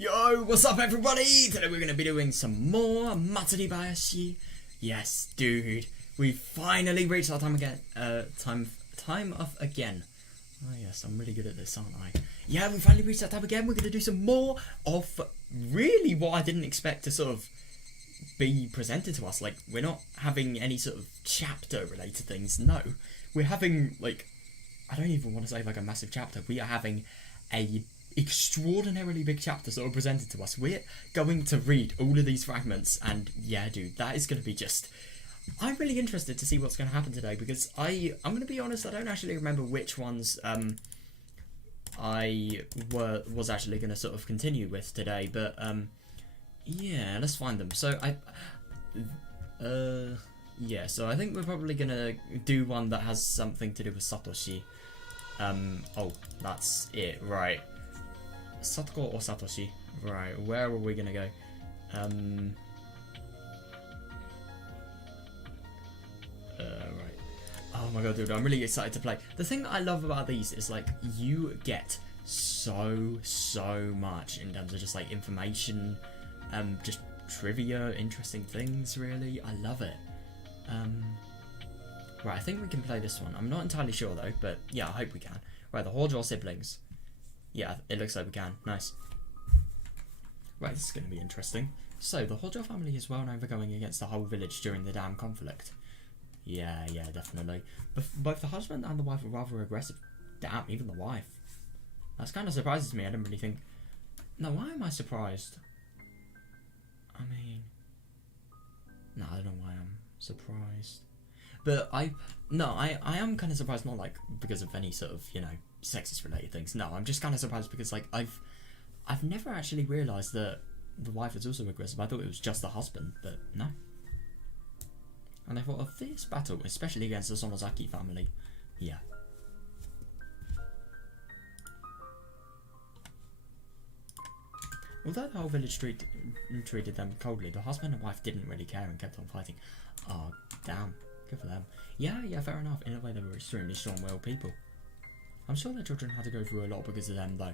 Yo, what's up everybody? Today we're going to be doing some more Matsuribayashi. Yes, dude, we finally reached our time again. Time of again. Oh yes, I'm really good at this, aren't I? Yeah, we finally reached that time again. We're going to do some more of really what I didn't expect to sort of be presented to us. Like, we're not having any sort of chapter related things. No, we're having, like, I don't even want to say like a massive chapter. We are having a extraordinarily big chapter sort of presented to us. We're going to read all of these fragments, and yeah, dude, that is going to be just... I'm really interested to see what's going to happen today, because I'm going to be honest, I don't actually remember which ones I was actually going to sort of continue with today, but yeah, let's find them. So yeah, so I think we're probably going to do one that has something to do with Satoshi. Oh, that's it, right. Satoko or Satoshi? Right, where are we gonna go? Right. Oh my god, dude, I'm really excited to play. The thing that I love about these is, like, you get so much in terms of just, like, information, just trivia, interesting things, really. I love it. Right, I think we can play this one. I'm not entirely sure, though, but yeah, I hope we can. Right, the Higurashi siblings. Yeah, it looks like we can. Nice. Right, this is going to be interesting. So, the Higurashi family is well known for going against the whole village during the dam conflict. Yeah, definitely. Both the husband and the wife were rather aggressive. Damn, even the wife. That's kind of surprises me. I didn't really think... Now, why am I surprised? I mean... No, I don't know why I'm surprised. But I am kind of surprised, not like because of any sort of, you know, sexist related things. No, I'm just kind of surprised because, like, I've never actually realised that the wife was also aggressive. I thought it was just the husband, but no. And they fought a fierce battle, especially against the Sonozaki family. Yeah. Although the whole village treated them coldly, the husband and wife didn't really care and kept on fighting. Oh, damn. Good for them. Yeah, fair enough. In a way, they were extremely strong-willed people. I'm sure their children had to go through a lot because of them, though.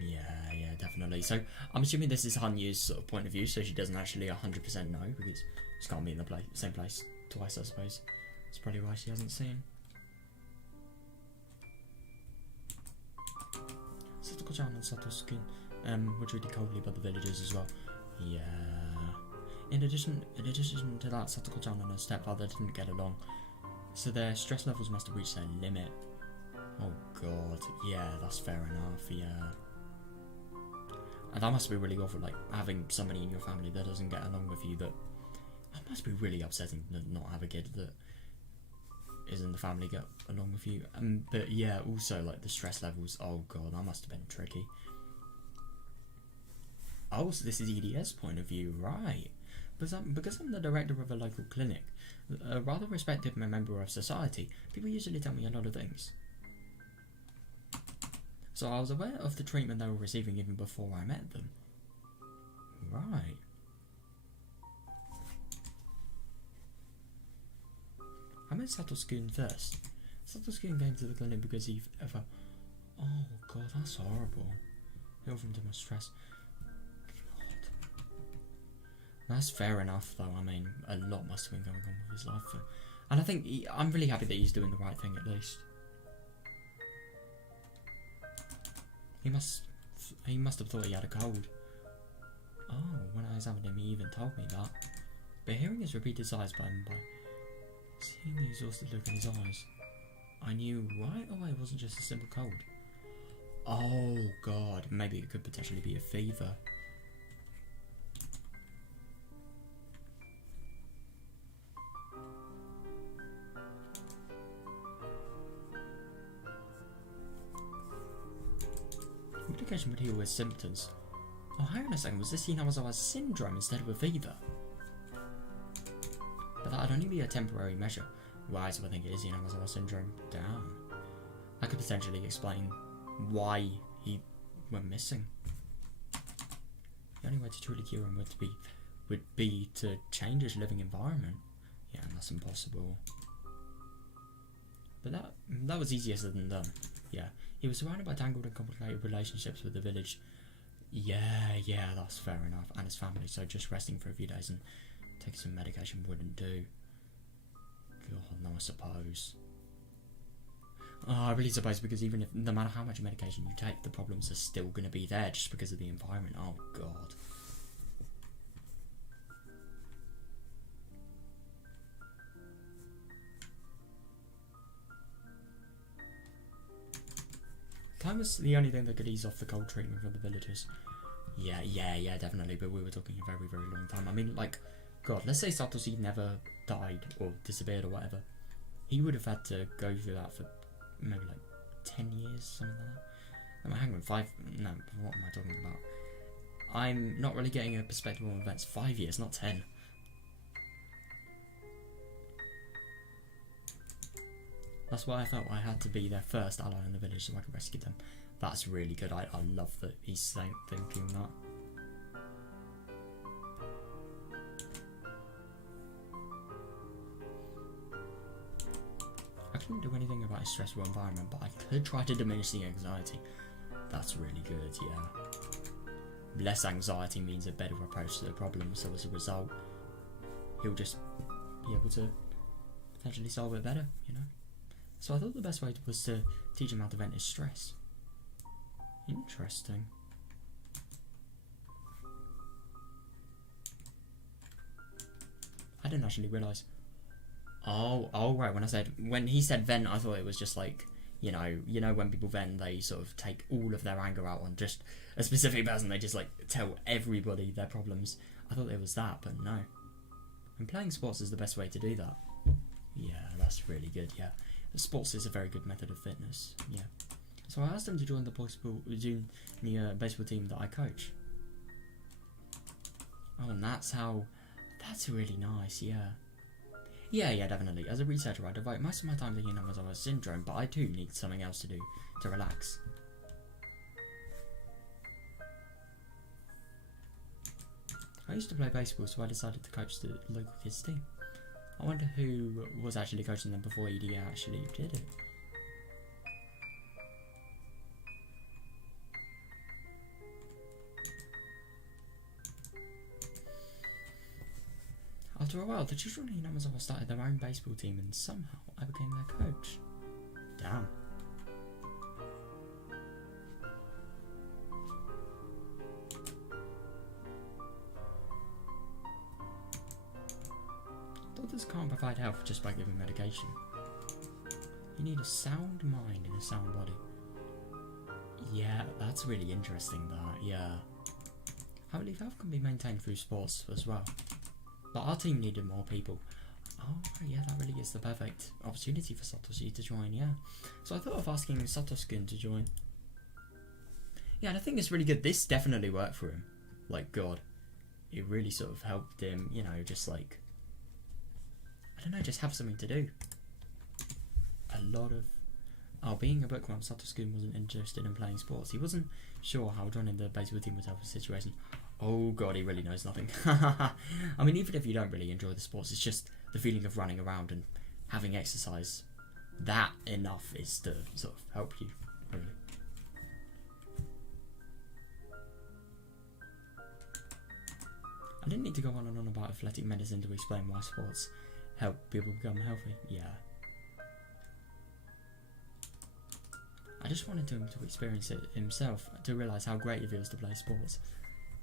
Yeah, definitely. So, I'm assuming this is Hanyu's sort of point of view, so she doesn't actually 100% know, because she can't be in the same place twice, I suppose. That's probably why she hasn't seen. Satoko-chan and Satoshi were treated coldly by the villagers as well. Yeah. In addition to that, Satoko-chan and her stepfather didn't get along, so their stress levels must have reached their limit. Oh god, yeah, that's fair enough, yeah. And that must be really awful, like, having somebody in your family that doesn't get along with you. That must be really upsetting to not have a kid that is in the family get along with you. But yeah, also, like, the stress levels, oh god, that must have been tricky. Oh, so this is EDS point of view, right. Because I'm the director of a local clinic, a rather respected member of society, people usually tell me a lot of things. So I was aware of the treatment they were receiving even before I met them. Right. I met Satoshi first. Satoshi came to the clinic because he ever... Oh god, that's horrible. He often too much stress. That's fair enough, though. I mean, a lot must have been going on with his life. And I think I'm really happy that he's doing the right thing, at least. He must have thought he had a cold. Oh, when I examined him, he even told me that. But hearing his repeated sighs by seeing the exhausted look in his eyes, I knew right away it wasn't just a simple cold. Oh, God. Maybe it could potentially be a fever. Medication would heal his symptoms. Oh, hang on a second, was this Hinawazawa's syndrome instead of a fever? But that'd only be a temporary measure. Why do I think it is Hinawazawa syndrome? Damn. That could potentially explain why he went missing. The only way to truly cure him would be to change his living environment. Yeah, and that's impossible. But that was easier said than done. Yeah. He was surrounded by tangled and complicated relationships with the village. Yeah, that's fair enough. And his family, so just resting for a few days and taking some medication wouldn't do. God, no, I suppose. Oh, I really suppose, because even if, no matter how much medication you take, the problems are still going to be there just because of the environment. Oh, God. Time was the only thing that could ease off the cold treatment for the villagers. Yeah, definitely, but we were talking a very, very long time. I mean, like, God, let's say Satoshi never died or disappeared or whatever. He would have had to go through that for maybe like 10 years, something like that. No, hang on, 5, no, what am I talking about? I'm not really getting a perspective on events. 5 years, not 10. That's why I felt I had to be their first ally in the village so I could rescue them. That's really good. I love that he's thinking that. I couldn't do anything about his stressful environment, but I could try to diminish the anxiety. That's really good, yeah. Less anxiety means a better approach to the problem, so as a result, he'll just be able to potentially solve it better, you know? So I thought the best way was to teach him how to vent his stress. Interesting. I didn't actually realise. Oh, right, when he said vent, I thought it was just like, you know when people vent, they sort of take all of their anger out on just a specific person, they just like tell everybody their problems. I thought it was that, but no. And playing sports is the best way to do that. Yeah, that's really good, yeah. Sports is a very good method of fitness, yeah. So I asked him to join the baseball team that I coach. Oh, and that's really nice, yeah. Yeah, definitely. As a researcher, I devote most of my time thinking of Matsuribayashi syndrome, but I too need something else to do to relax. I used to play baseball, so I decided to coach the local kids team. I wonder who was actually coaching them before ED actually did it. After a while, the children in Amazon started their own baseball team, and somehow I became their coach. Damn. Doctors can't provide health just by giving medication. You need a sound mind and a sound body. Yeah, that's really interesting, that, yeah. I believe health can be maintained through sports as well. But our team needed more people. Oh, yeah, that really is the perfect opportunity for Satoshi to join, yeah. So I thought of asking Satoshi to join. Yeah, and I think it's really good. This definitely worked for him. Like, God. It really sort of helped him, you know, just like, I don't know, just have something to do. A lot of... Oh, being a bookworm, Satoshi wasn't interested in playing sports. He wasn't sure how joining the baseball team would help the situation. Oh God, he really knows nothing. I mean, even if you don't really enjoy the sports, it's just the feeling of running around and having exercise. That enough is to sort of help you, really. I didn't need to go on and on about athletic medicine to explain why sports help people become healthy. Yeah. I just wanted him to experience it himself, to realise how great it feels to play sports.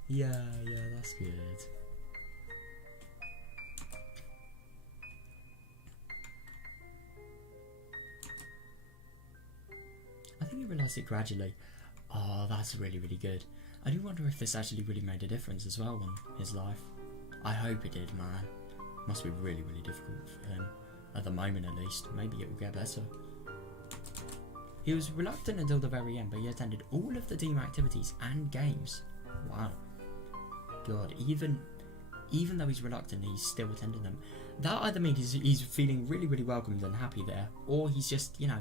Yeah, that's good. I think he realised it gradually. Oh, that's really, really good. I do wonder if this actually really made a difference as well in his life. I hope it did, man. Must be really, really difficult for him. At the moment, at least. Maybe it will get better. He was reluctant until the very end, but he attended all of the team activities and games. Wow. God, even though he's reluctant, he's still attending them. That either means he's feeling really, really welcomed and happy there, or he's just, you know,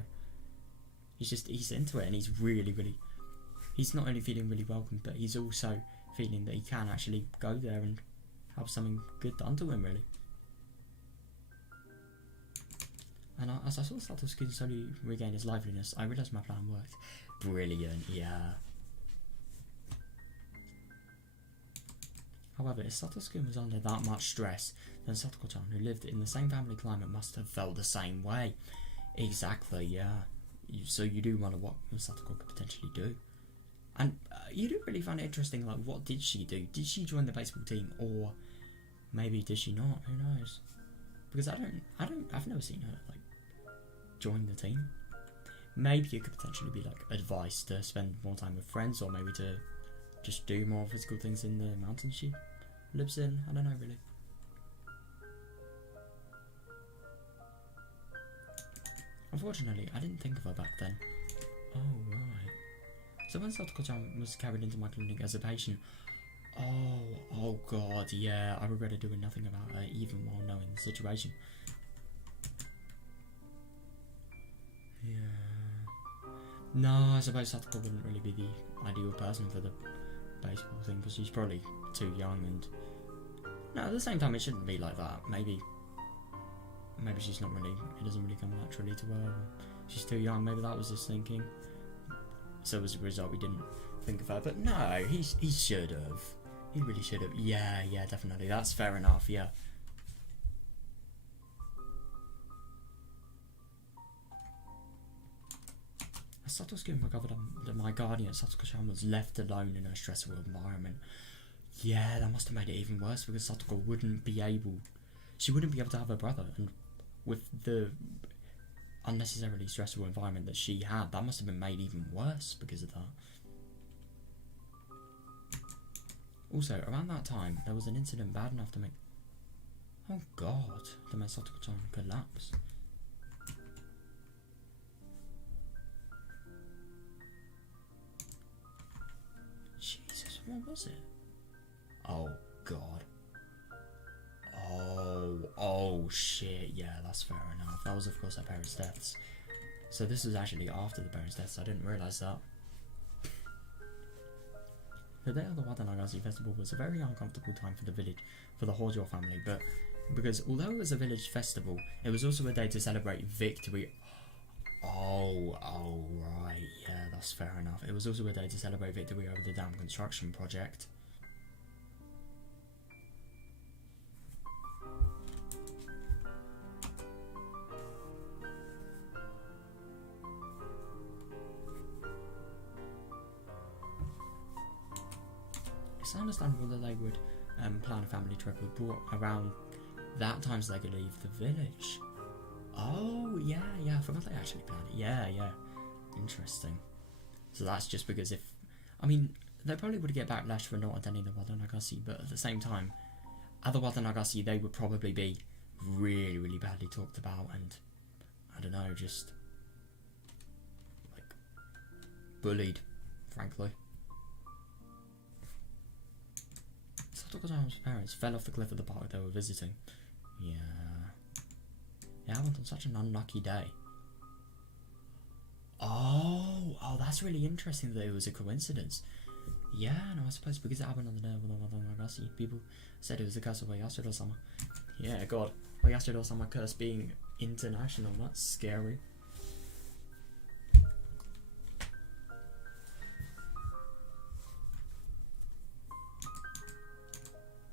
he's into it and he's really, really, he's not only feeling really welcomed, but he's also feeling that he can actually go there and have something good done to him, really. And as I saw Satoshi slowly regain his liveliness, I realised my plan worked. Brilliant, yeah. However, if Satoshi was under that much stress, then Satoko-chan, who lived in the same family climate, must have felt the same way. Exactly, yeah. So you do wonder what Satoko could potentially do. And you do really find it interesting, like, what did she do? Did she join the baseball team, or maybe did she not? Who knows? Because I've never seen her, like, join the team. Maybe it could potentially be, like, advice to spend more time with friends, or maybe to just do more physical things in the mountains she lives in. I don't know, really. Unfortunately, I didn't think of her back then. Oh, right. So when Satoko-chan was carried into my clinic as a patient, oh god, yeah, I regretted doing nothing about her, even while knowing the situation. Yeah. No, I suppose Satoko wouldn't really be the ideal person for the baseball thing, because she's probably too young, and... No, at the same time, it shouldn't be like that. Maybe she's not really... It doesn't really come naturally to her. She's too young, maybe that was his thinking. So as a result, we didn't think of her. But no, he should have. He really should have. Yeah, definitely. That's fair enough, yeah. As Satoshi recovered under my guardian, Satoko-chan was left alone in a stressful environment. Yeah, that must have made it even worse, because Satoko wouldn't be able... She wouldn't be able to have her brother, and with the unnecessarily stressful environment that she had, that must have been made even worse because of that. Also, around that time, there was an incident bad enough to make... Oh god, that made Satoko-chan collapse. Jesus, what was it? Oh god. Oh shit, yeah, that's fair enough. That was, of course, her parents' deaths. So this was actually after the parents' deaths. I didn't realise that. The day of the Watanagasi festival was a very uncomfortable time for the village, for the Hojo family, but because although it was a village festival, it was also a day to celebrate victory. Oh right, yeah, that's fair enough. It was also a day to celebrate victory over the dam construction project. It's understandable that they would plan a family trip abroad around that time so they could leave the village. Oh, yeah, I forgot they actually planned it. Yeah, interesting. So that's just because if... I mean, they probably would get backlash for not attending the Watanagasi, but at the same time, at the Watanagasi, they would probably be really, really badly talked about, and, I don't know, just, like, bullied, frankly. Satoko's parents fell off the cliff of the park they were visiting. Yeah. It happened on such an unlucky day. Oh, that's really interesting that it was a coincidence. Yeah, no, I suppose because it happened on the day of the Watanagasi, people said it was the curse of Oyashiro-sama. Yeah, god. Oyashiro-sama curse being international, that's scary.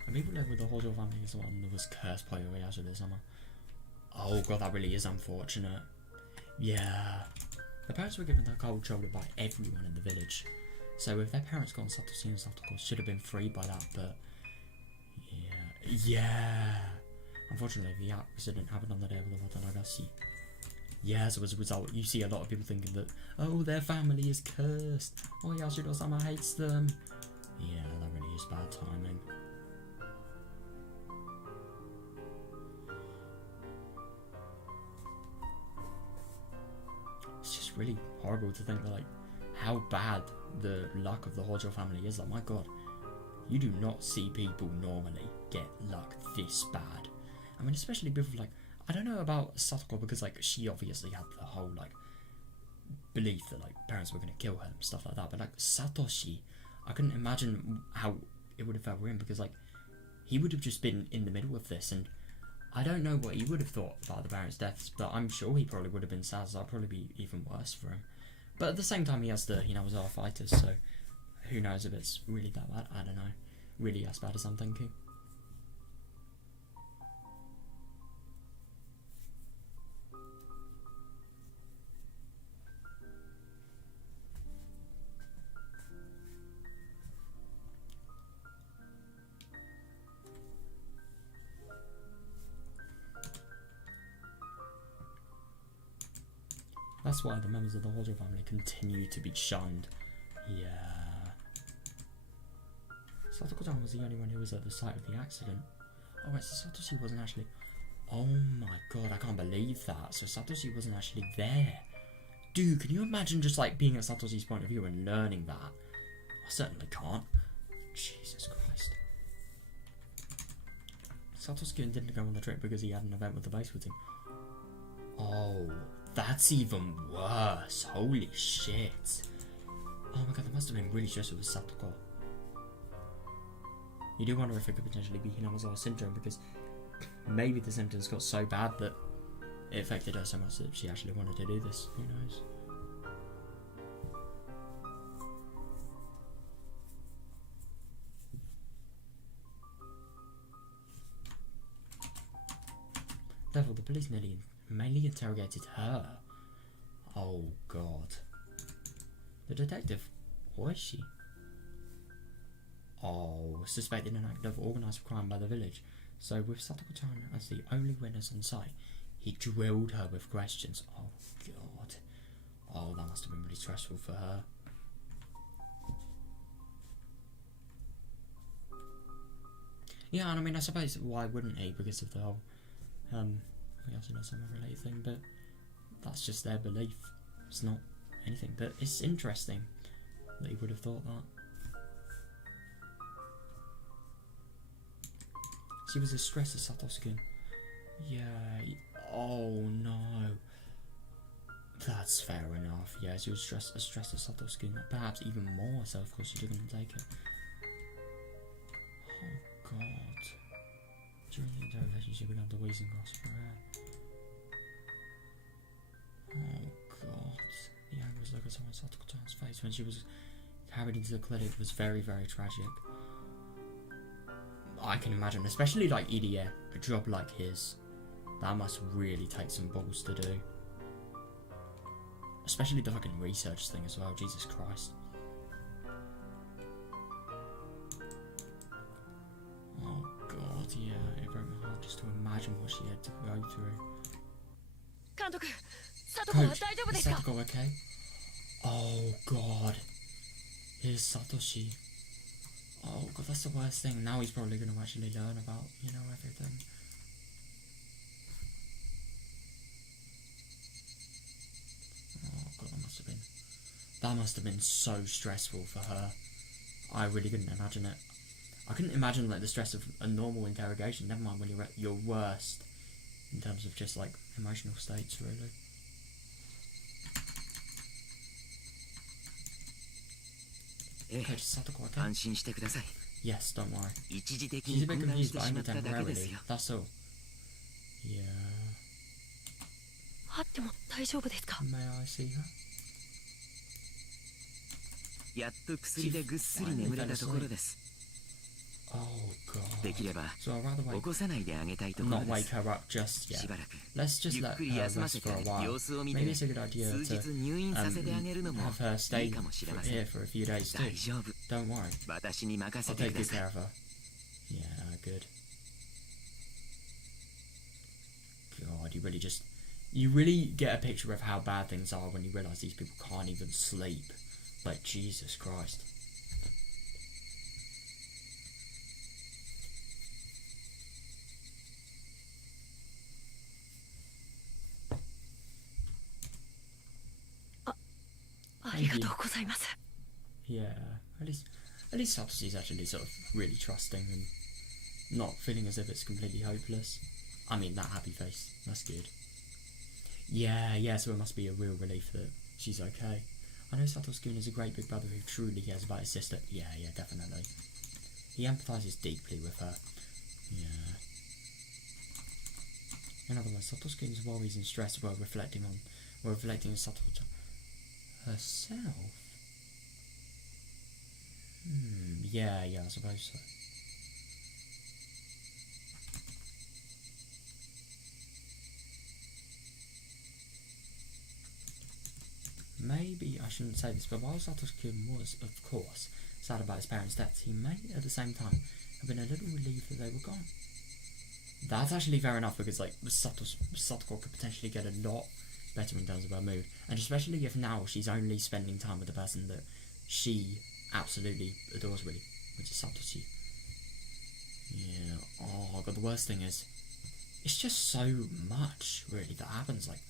And people live with the Hojo family as one that was cursed by Oyashiro-sama. Oh god, that really is unfortunate. Yeah. The parents were given their cold shoulder by everyone in the village. So if their parents got on Satoshi and Satoko should have been freed by that, but... Yeah. Unfortunately, the accident happened on the day of the Watanagasi. Yeah, so as a result, you see a lot of people thinking that, oh, their family is cursed. Oh, Yashiro-sama hates them. Yeah, that really is bad timing. It's just really horrible to think that, like, how bad the luck of the Hojo family is. Like, my god, you do not see people normally get luck this bad. I mean, especially people like, I don't know about Satoko because, like, she obviously had the whole, like, belief that, like, parents were going to kill her and stuff like that. But, like, Satoshi, I couldn't imagine how it would have felt for him because, like, he would have just been in the middle of this, and I don't know what he would have thought about the parents' deaths, but I'm sure he probably would have been sad, so that'd probably be even worse for him. But at the same time, he has the, was our fighters, so who knows if it's really that bad, I don't know. really as bad as I'm thinking. That's why the members of the Hojo family continue to be shunned. Yeah. Satoko-chan was the only one who was at the site of the accident. Oh wait, so Satoshi wasn't actually... Oh my god, I can't believe that. So Satoshi wasn't actually there. Dude, can you imagine just like being at Satoshi's point of view and learning that? I certainly can't. Jesus Christ. Satoshi didn't go on the trip because he had an event with the baseball team. Oh, that's even worse. Holy shit. Oh my god, that must have been really stressful with Satoko. You do wonder if it could potentially be Hinamazawa syndrome, because maybe the symptoms got so bad that it affected her so much that she actually wanted to do this. Who knows? Therefore, the police mainly interrogated her. Oh god. The detective, Oishi. Oh, suspected an act of organised crime by the village. So with Satoko-chan as the only witness on site, he drilled her with questions. Oh god. Oh, that must have been really stressful for her. Yeah, and I mean, I suppose why wouldn't he? Because of the whole, we also know some related thing, but that's just their belief. It's not anything, but it's interesting that he would have thought that. She was as stressed as Satoshi. Yeah. Oh no. That's fair enough. Yeah, she was as stressed as Satoshi. Perhaps even more so, of course, she didn't take it. Oh god. During the interrogation, she began to wheeze and gasp for air. Oh god. The anguish look on Satoko-chan's face when she was carried into the clinic was very, very tragic. I can imagine, especially like EDA, a job like his, that must really take some balls to do. Especially the fucking research thing as well, Jesus Christ. Oh god, yeah, it broke my heart just to imagine what she had to go through. Coach, is Satoko okay? Oh god. Here's Satoshi. Oh god, that's the worst thing. Now he's probably going to actually learn about, you know, everything. Oh god, that must have been so stressful for her. I really couldn't imagine it. I couldn't imagine like the stress of a normal interrogation, never mind when you're at your worst in terms of just like emotional states, really. Coach, is Satoko okay? Yes, don't worry. She's a bit confused, but only temporarily. That's all. Yeah. May I see her? Oh god. So I'd rather not wake her up just yet. Let's just let her rest for a while. Maybe it's a good idea to have her stay here for a few days too. Don't worry. I'll take good care of her. Yeah, good. God, you really get a picture of how bad things are when you realise these people can't even sleep. Like, Jesus Christ. Yeah, at least Satoshi's actually sort of really trusting and not feeling as if it's completely hopeless. I mean, that happy face, that's good. Yeah, so it must be a real relief that she's okay. I know Satoshi is a great big brother who truly cares about his sister. Yeah, definitely. He empathises deeply with her. Yeah. In other words, Satoshi-kun's worries and stress were reflecting on Satoko herself. Yeah, I suppose so. maybe I shouldn't say this, but while Satoshi-kun was, of course, sad about his parents' deaths, he may, at the same time, have been a little relieved that they were gone. That's actually fair enough, because, like, Satoko could potentially get a lot better in terms of her mood, and especially if now she's only spending time with the person that she absolutely adores, really, which is Satoshi. Yeah, oh god, the worst thing is, it's just so much, really, that happens. Like,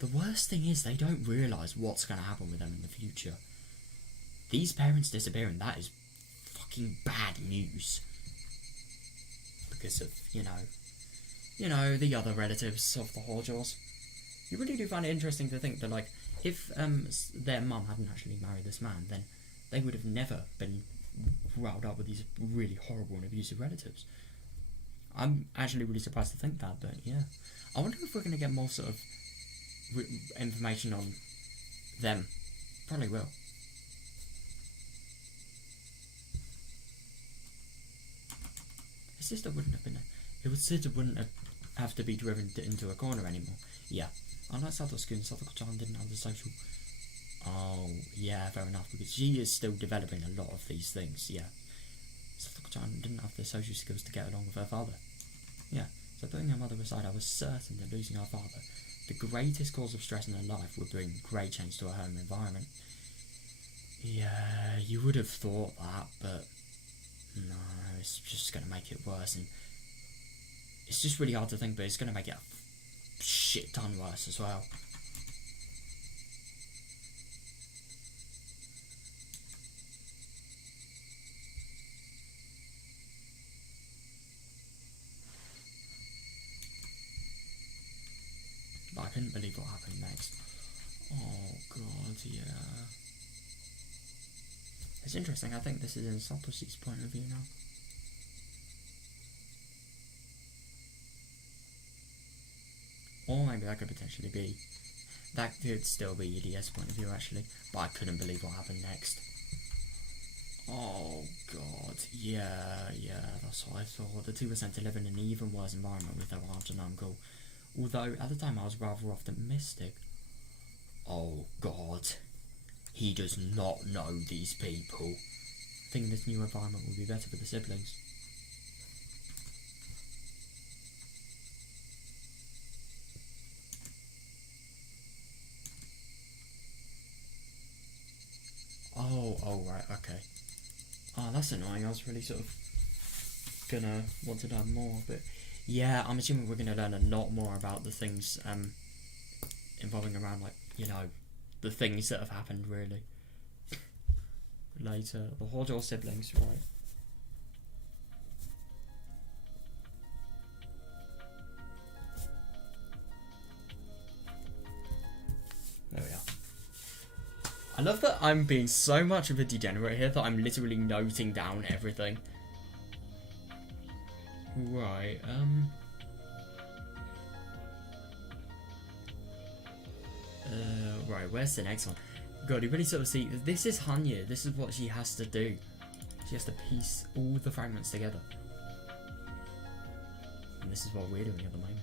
the worst thing is they don't realise what's going to happen with them in the future. These parents disappearing, that is fucking bad news. Because of, you know, the other relatives of the Horjaws. You really do find it interesting to think that, like, if their mum hadn't actually married this man, then they would have never been riled up with these really horrible and abusive relatives. I'm actually really surprised to think that, but yeah. I wonder if we're going to get more sort of information on them. Probably will. His sister wouldn't have been. His sister wouldn't have to be driven into a corner anymore. Yeah. Unlike Satoshi-kun, Satoko-chan didn't have the social. Oh, yeah, fair enough, because she is still developing a lot of these things, yeah. Satoko-chan didn't have the social skills to get along with her father. Yeah, so putting her mother aside, I was certain that losing her father, the greatest cause of stress in her life, would bring great change to her home environment. Yeah, you would have thought that, but no, it's just going to make it worse, and it's just really hard to think, but it's going to make it a shit ton worse as well. But I couldn't believe what happened next. Oh god, yeah. It's interesting, I think this is in Satoshi's point of view now. Or maybe that could potentially be... That could still be EDS point of view actually. But I couldn't believe what happened next. Oh god, yeah, that's what I thought. The two were sent to live in an even worse environment with their aunt and uncle. Although, at the time I was rather optimistic. Oh god. He does not know these people. I think this new environment will be better for the siblings. Oh right, okay. Oh, that's annoying. I was really sort of gonna want to learn more, but yeah, I'm assuming we're gonna learn a lot more about the things involving around, like, you know, the things that have happened really later. The Horjaw siblings, right? There we are. I love that I'm being so much of a degenerate here that I'm literally noting down everything. Right, right, where's the next one? God, you really sort of see, this is Hanya, this is what she has to do. She has to piece all the fragments together. And this is what we're doing at the moment.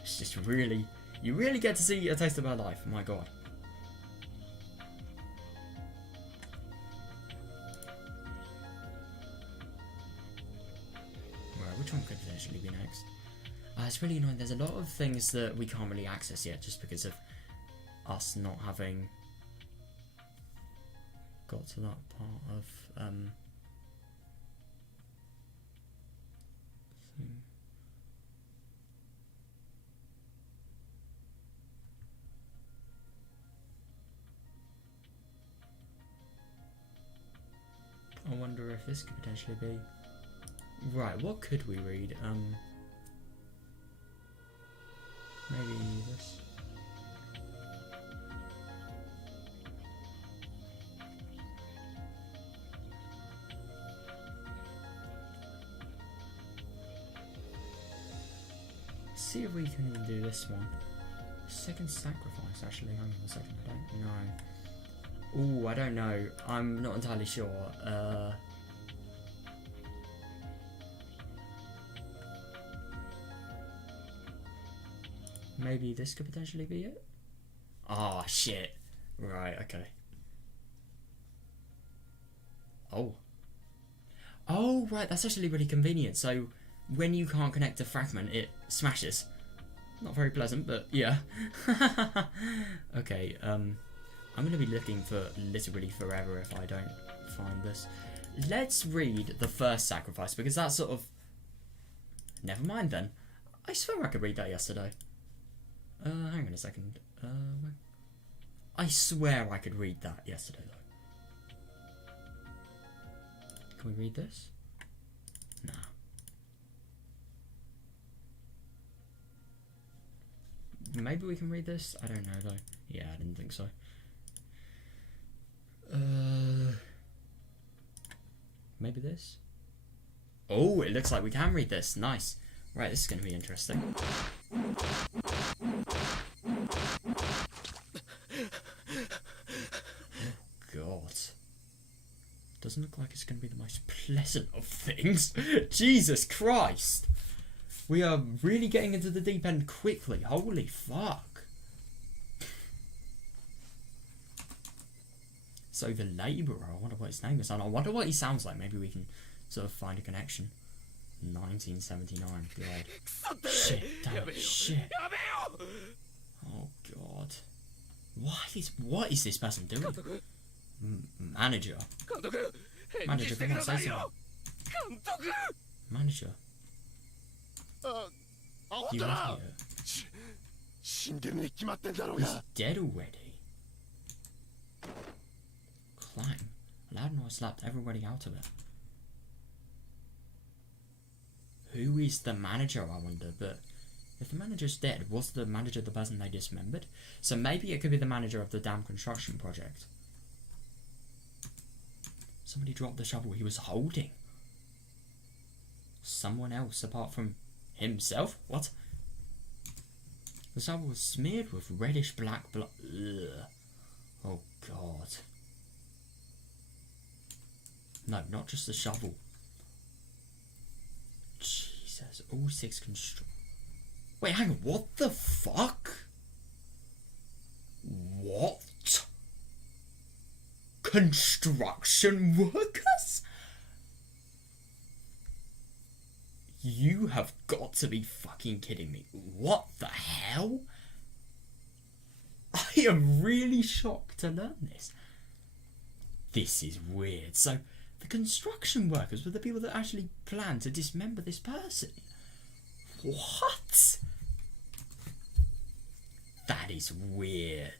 It's just really, you really get to see a taste of her life, my god. Right, which one could potentially be next? It's really annoying, there's a lot of things that we can't really access yet just because of us not having got to that part of thing. I wonder if this could potentially be right. What could we read? Maybe this. See if we can do this one. Second sacrifice, actually. Hang on a second, I don't know. Ooh, I don't know. I'm not entirely sure. Maybe this could potentially be it? Oh, Oh, shit. Right, okay. Oh. Oh, right, that's actually really convenient. So, when you can't connect a fragment, it smashes. Not very pleasant, but yeah. Okay, I'm going to be looking for literally forever if I don't find this. Let's read the first sacrifice, because that's sort of... Never mind then. I swear I could read that yesterday. Hang on a second. I swear I could read that yesterday, though. Can we read this? Nah. Maybe we can read this? I don't know, though. Yeah, I didn't think so. Maybe this? Oh, it looks like we can read this. Nice. Right, this is going to be interesting. Oh, God. Doesn't look like it's going to be the most pleasant of things. Jesus Christ. We are really getting into the deep end quickly. Holy fuck. So the labourer, I wonder what his name is. And I wonder what he sounds like. Maybe we can sort of find a connection. 1979. God. Shit, damn it, shit. Oh, God. What is this person doing? Manager. Manager, come on, say something. Manager. You are here. He's dead already. Climb. Loud noise slapped everybody out of it. Who is the manager, I wonder? But if the manager's dead, was the manager the person they dismembered? So maybe it could be the manager of the damn construction project. Somebody dropped the shovel he was holding. Someone else apart from himself? What? The shovel was smeared with reddish black blood. Oh, God. No, not just the shovel. Jesus, all 6 Wait, hang on, what the fuck? What? Construction workers? You have got to be fucking kidding me. What the hell? I am really shocked to learn this. This is weird. So, the construction workers were the people that actually planned to dismember this person. What? That is weird.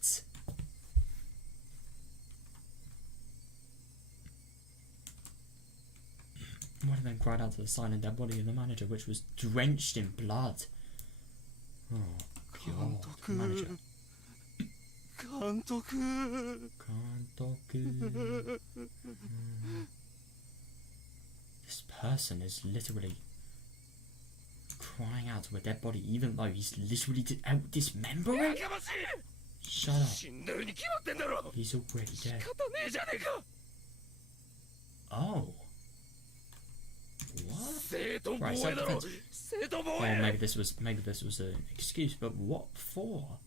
One of them cried out to the silent dead body of the manager, which was drenched in blood. Oh, God. Manager. This person is literally crying out to a dead body, even though he's literally out dismembering. Shut up. He's already dead. Oh. What? Right, self-defense. Oh, maybe this was an excuse, but what for?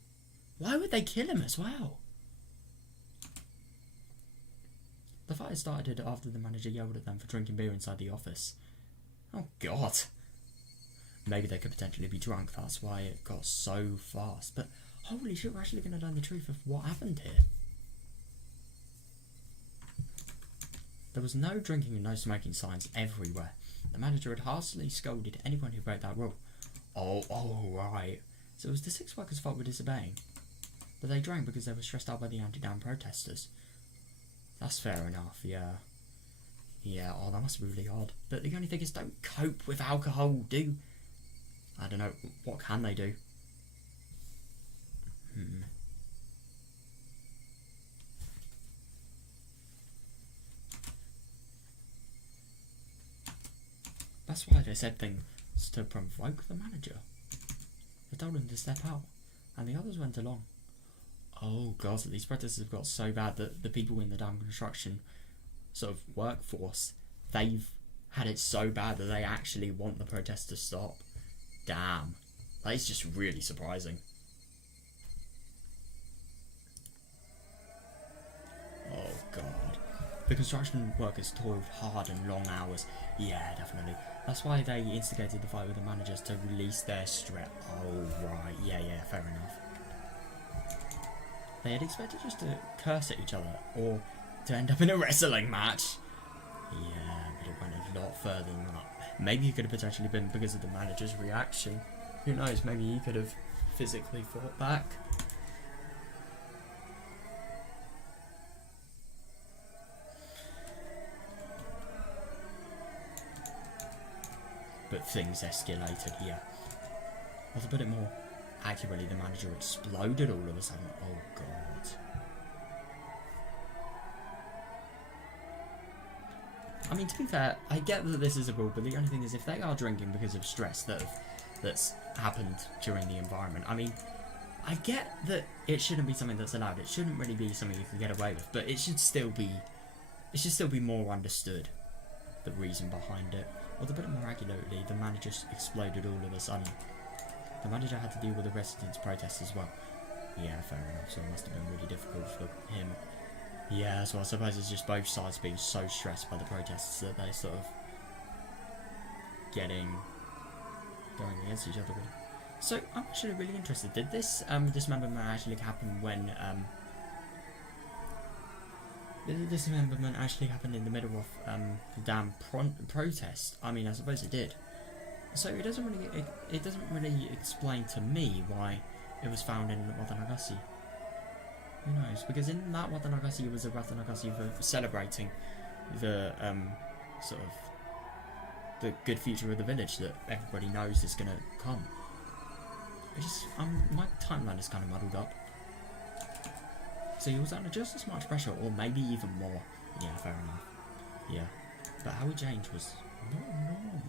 Why would they kill him as well? The fight started after the manager yelled at them for drinking beer inside the office. Oh, God. Maybe they could potentially be drunk, that's why it got so fast. But holy shit, we're actually going to learn the truth of what happened here. There was no drinking and no smoking signs everywhere. The manager had harshly scolded anyone who broke that rule. Oh, right. So it was the 6 workers' fault for disobeying. But they drank because they were stressed out by the anti-dam protesters. That's fair enough, yeah. Yeah, oh, that must be really hard. But the only thing is, don't cope with alcohol, do... I don't know, what can they do? That's why they said things to provoke the manager. They told him to step out, and the others went along. Oh, God, so these protests have got so bad that the people in the damn construction sort of workforce, they've had it so bad that they actually want the protest to stop. Damn. That is just really surprising. Oh god. The construction workers toiled hard and long hours. Yeah, definitely. That's why they instigated the fight with the managers to release their stress. Oh right, yeah, fair enough. They had expected just to curse at each other or to end up in a wrestling match. Yeah, but it went a lot further than that. Maybe it could have potentially been because of the manager's reaction. Who knows, maybe he could have physically fought back. But things escalated here. Or to put it more accurately, the manager exploded all of a sudden. Oh god. I mean, to be fair, I get that this is a rule, but the only thing is if they are drinking because of stress that's happened during the environment, I mean, I get that it shouldn't be something that's allowed. It shouldn't really be something you can get away with, but it should still be more understood, the reason behind it. Or to put it more accurately, the manager exploded all of a sudden. The manager had to deal with the residents' protests as well. Yeah, fair enough, so it must have been really difficult for him. Yeah, so I suppose it's just both sides being so stressed by the protests that they're sort of going against each other. So I'm actually really interested. Did this dismemberment actually happen when did the dismemberment actually happen in the middle of the damn protest? I mean, I suppose it did. So it doesn't really explain to me why it was found in Watanagasi. Who knows? Because in that Watanagasi, it was a Watanagasi for celebrating the sort of the good future of the village that everybody knows is gonna come. My timeline is kind of muddled up. So he was under just as much pressure, or maybe even more. Yeah, fair enough. Yeah, but how he changed was not normal.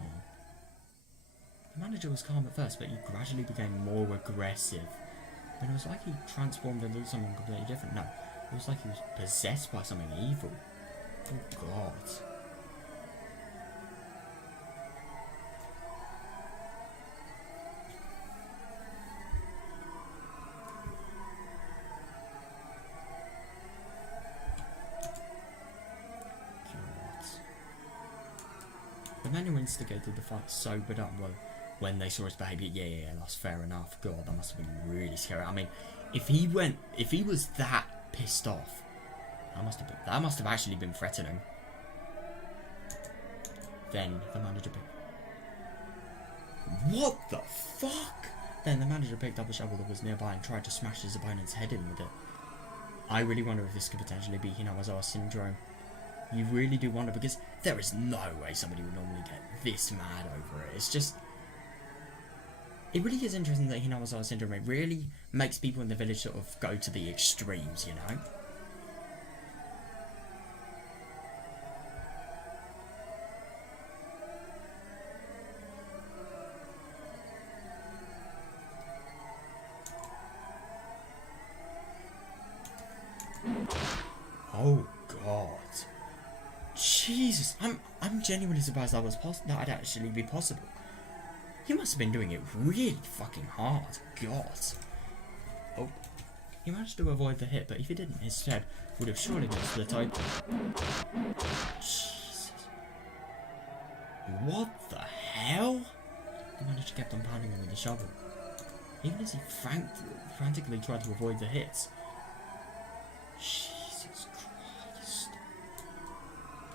The manager was calm at first, but he gradually became more aggressive. And it was like he transformed into someone completely different. No, it was like he was possessed by something evil. Oh god. The men who instigated the fight sobered up when they saw his behaviour. Yeah, that's fair enough. God, that must have been really scary. I mean, if he was that pissed off, that must have actually been threatening. Then the manager what the fuck? Then the manager picked up a shovel that was nearby and tried to smash his opponent's head in with it. I really wonder if this could potentially be Hinawazawa syndrome. You really do wonder, because there is no way somebody would normally get this mad over it. It's just... It really is interesting that Hinawazawa syndrome, it really makes people in the village sort of go to the extremes, you know? Oh god. Jesus, I'm genuinely surprised that that'd actually be possible. He must have been doing it really fucking hard. God. Oh. He managed to avoid the hit, but if he didn't, his head would have surely been split open. Jesus. What the hell? The manager kept on pounding him with the shovel, even as he frantically tried to avoid the hits. Jesus Christ.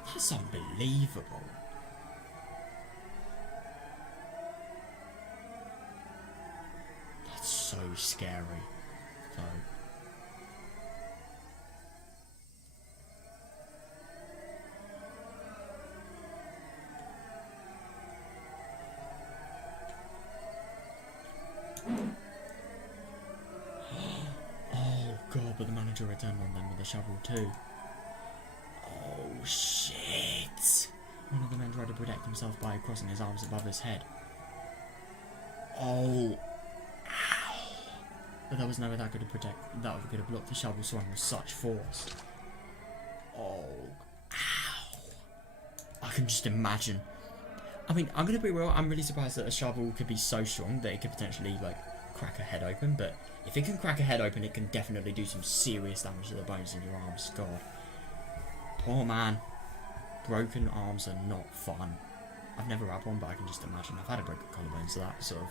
That's unbelievable. That's so scary, though. Oh god, but the manager returned on them with a shovel too. Oh shit! One of the men tried to protect himself by crossing his arms above his head. Oh, ow! But there was no way that could have blocked the shovel swung with such force. Oh, ow! I can just imagine. I mean, I'm gonna be real. I'm really surprised that a shovel could be so strong that it could potentially like crack a head open. But if it can crack a head open, it can definitely do some serious damage to the bones in your arms. God. Poor man. Broken arms are not fun. I've never had one, but I can just imagine. I've had a broken collarbone, so that sort of...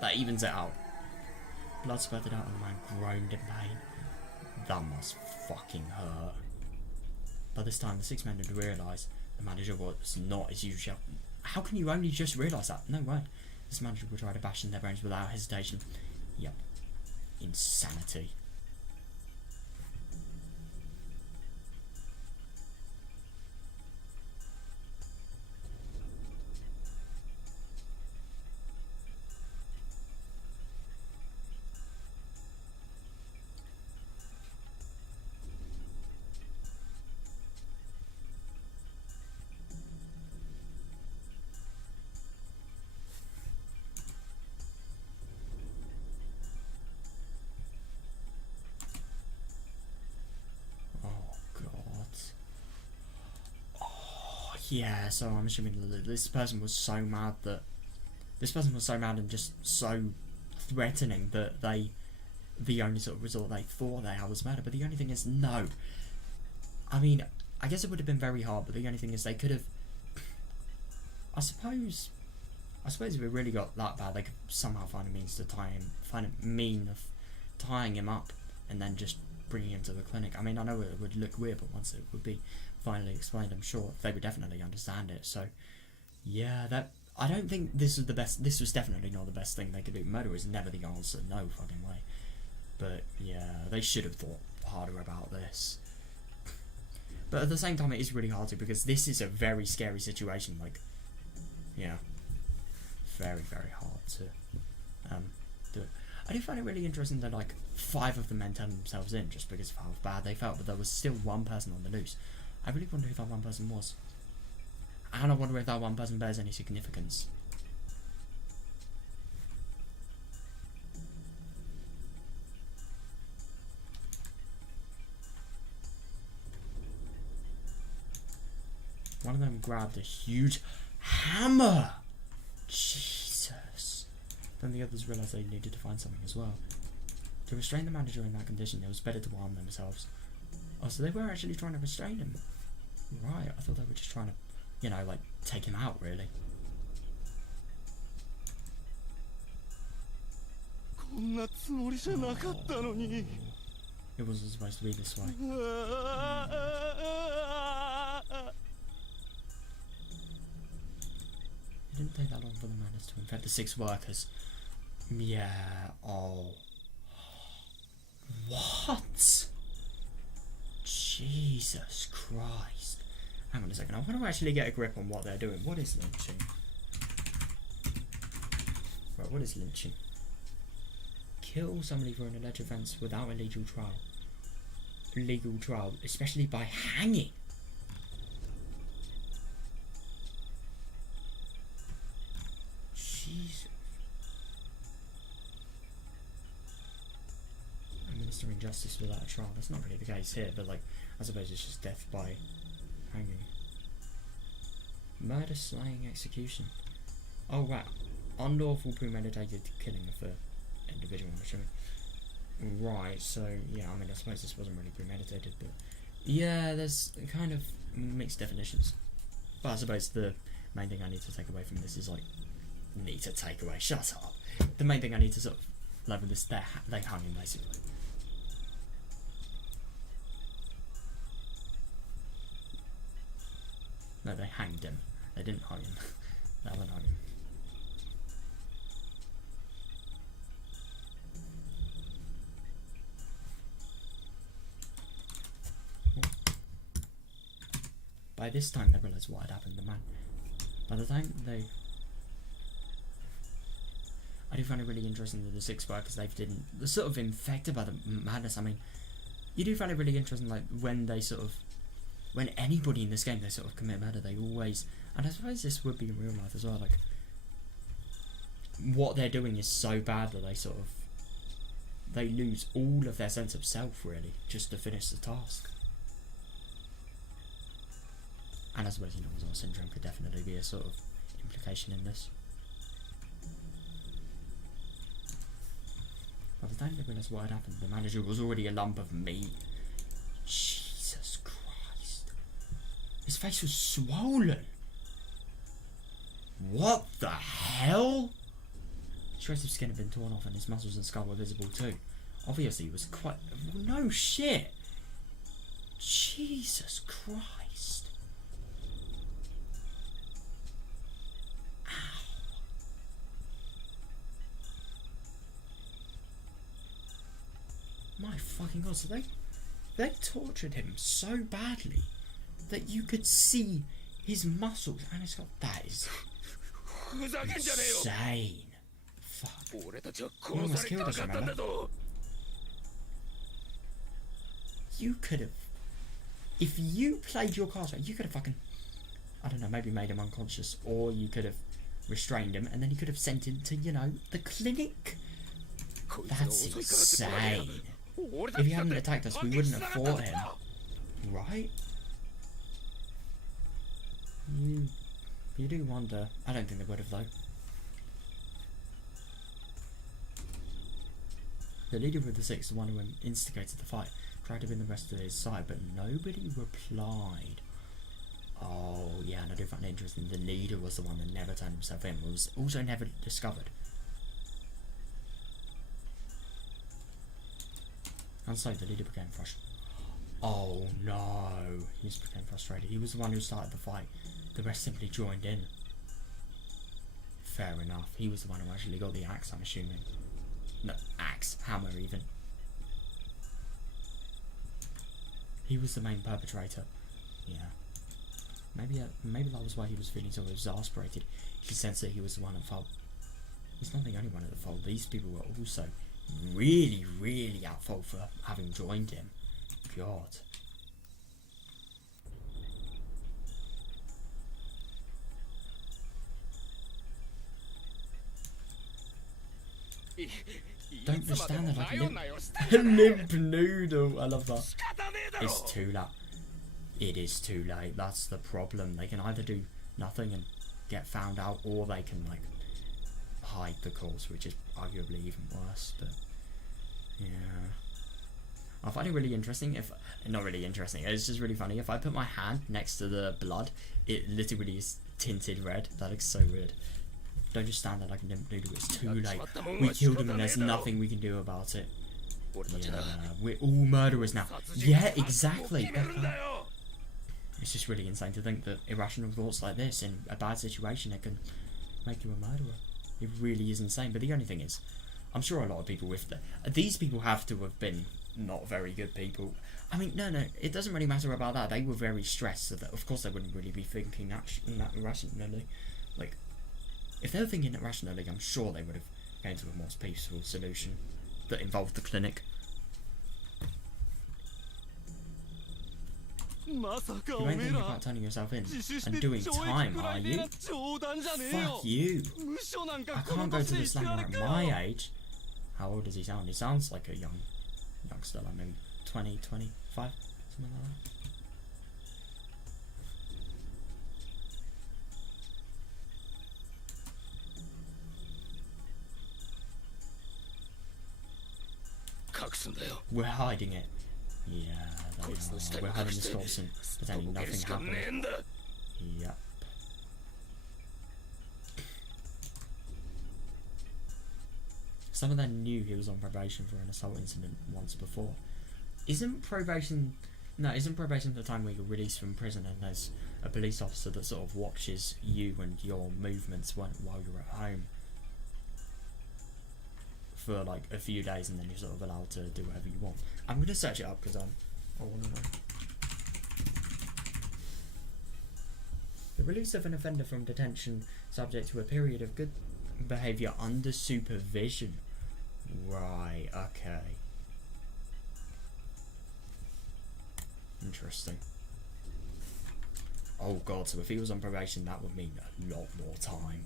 that evens it out. Blood spurted out and the man groaned in pain. That must fucking hurt. By this time, the 6 men had realised the manager was not as usual. How can you only just realise that? No way. This manager would try to bash in their brains without hesitation. Yep. Insanity. Yeah, so I'm assuming that this person was so mad and just so threatening that the only sort of resort they thought they had was murder. But the only thing is, no. I mean, I guess it would have been very hard, but the only thing is they could have... I suppose if it really got that bad, they could somehow find a means to find a mean of tying him up and then just bringing him to the clinic. I mean, I know it would look weird, but once it would be finally explained, I'm sure they would definitely understand it. So yeah, that I don't think this was the best. This was definitely not the best thing they could do. Murder is never the answer, no fucking way. But yeah, they should have thought harder about this. But at the same time, it is really hard to, because this is a very scary situation. Like, yeah, very hard to do it. I do find it really interesting that like 5 of the men turned themselves in just because of how bad they felt, but there was still one person on the loose. I really wonder who that one person was. And I wonder if that one person bears any significance. One of them grabbed a huge hammer! Jesus. Then the others realised they needed to find something as well. To restrain the manager in that condition, it was better to arm themselves. Oh, so they were actually trying to restrain him. Right, I thought they were just trying to, you know, like, take him out, really. Oh. It wasn't supposed to be this way. It didn't take that long for the madness to infect the 6 workers. Yeah, oh. What? Jesus Christ. Hang on a second, I want to actually get a grip on what they're doing. What is lynching? Right, what is lynching? Kill somebody for an alleged offence without a legal trial. Legal trial, especially by hanging. Jesus. Administering justice without a trial. That's not really the case here, but like, I suppose it's just death by hanging. Murder, slaying, execution. Oh wow. Unlawful premeditated killing of the individual, I'm assuming. Right, so yeah, I mean, I suppose this wasn't really premeditated, but yeah, there's kind of mixed definitions. But I suppose the main thing I need to take away from this is like, shut up. The main thing I need to sort of level this, they hung him basically. No, they hanged him. They didn't hang him. They haven't hung him. By this time, they realised what had happened to the man. By the time they... I do find it really interesting that the 6 workers, they're sort of infected by the madness. I mean, you do find it really interesting, like, when they sort of... When anybody in this game, they sort of commit murder, they always... And I suppose this would be in real life as well, like... What they're doing is so bad that they sort of... They lose all of their sense of self, really, just to finish the task. And I suppose, you know, Azor syndrome could definitely be a sort of implication in this. By the don't even realise what had happened. The manager was already a lump of meat. Jesus Christ. His face was swollen. What the hell? Shreds of skin had been torn off and his muscles and skull were visible too. Obviously he was quite... No shit. Jesus Christ. Ow. My fucking god, so they tortured him so badly that you could see his muscles and his skull. That is insane. Fuck. You almost killed us, remember? You could have... If you played your cards right, you could have fucking... I don't know, maybe made him unconscious. Or you could have restrained him and then you could have sent him to, you know, the clinic. That's insane. If he hadn't attacked us, we wouldn't have fought him. Right? You do wonder. I don't think they would have, though. The leader of the Six, the one who instigated the fight, tried to win the rest of his side, but nobody replied. Oh, yeah, and I do find it interesting. The leader was the one that never turned himself in, was also never discovered. And so the leader became frustrated. Oh no, he just became frustrated. He was the one who started the fight. The rest simply joined in. Fair enough. He was the one who actually got the axe, I'm assuming. No, axe, hammer even. He was the main perpetrator. Yeah. Maybe that was why he was feeling so exasperated. He sensed that he was the one at fault. He's not the only one at fault. These people were also really, really at fault for having joined him. God. Don't just stand there like a limp noodle. I love that. It's too late. It is too late. That's the problem. They can either do nothing and get found out, or they can like hide the cause, which is arguably even worse. But yeah, I find it really interesting. If not really interesting, it's just really funny. If I put my hand next to the blood, it literally is tinted red. That looks so weird. Don't just stand there like a limp noodle. It's too late. We killed him and there's nothing we can do about it. Yeah, we're all murderers now. Yeah, exactly. It's just really insane to think that irrational thoughts like this in a bad situation, it can make you a murderer. It really is insane. But the only thing is, I'm sure a lot of people with these people have to have been not very good people. I mean, no, it doesn't really matter about that. They were very stressed, so that of course they wouldn't really be thinking that irrationally. Like, if they were thinking irrationally, I'm sure they would have came to a more peaceful solution that involved the clinic. You ain't thinking about turning yourself in and doing time, are you? Fuck you. I can't go to the slammer at my age. How old does he sound? He sounds like a youngster, like maybe 20, 25, something like that. We're hiding it. Yeah, they are. We're hiding the skulls and pretending nothing happened. Yep. Some of them knew he was on probation for an assault incident once before. Isn't probation the time where you're released from prison and there's a police officer that sort of watches you and your movements while you're at home for like a few days, and then you're sort of allowed to do whatever you want? I'm going to search it up because I want to know. The release of an offender from detention subject to a period of good behaviour under supervision. Right, okay. Interesting. Oh god, so if he was on probation, that would mean a lot more time.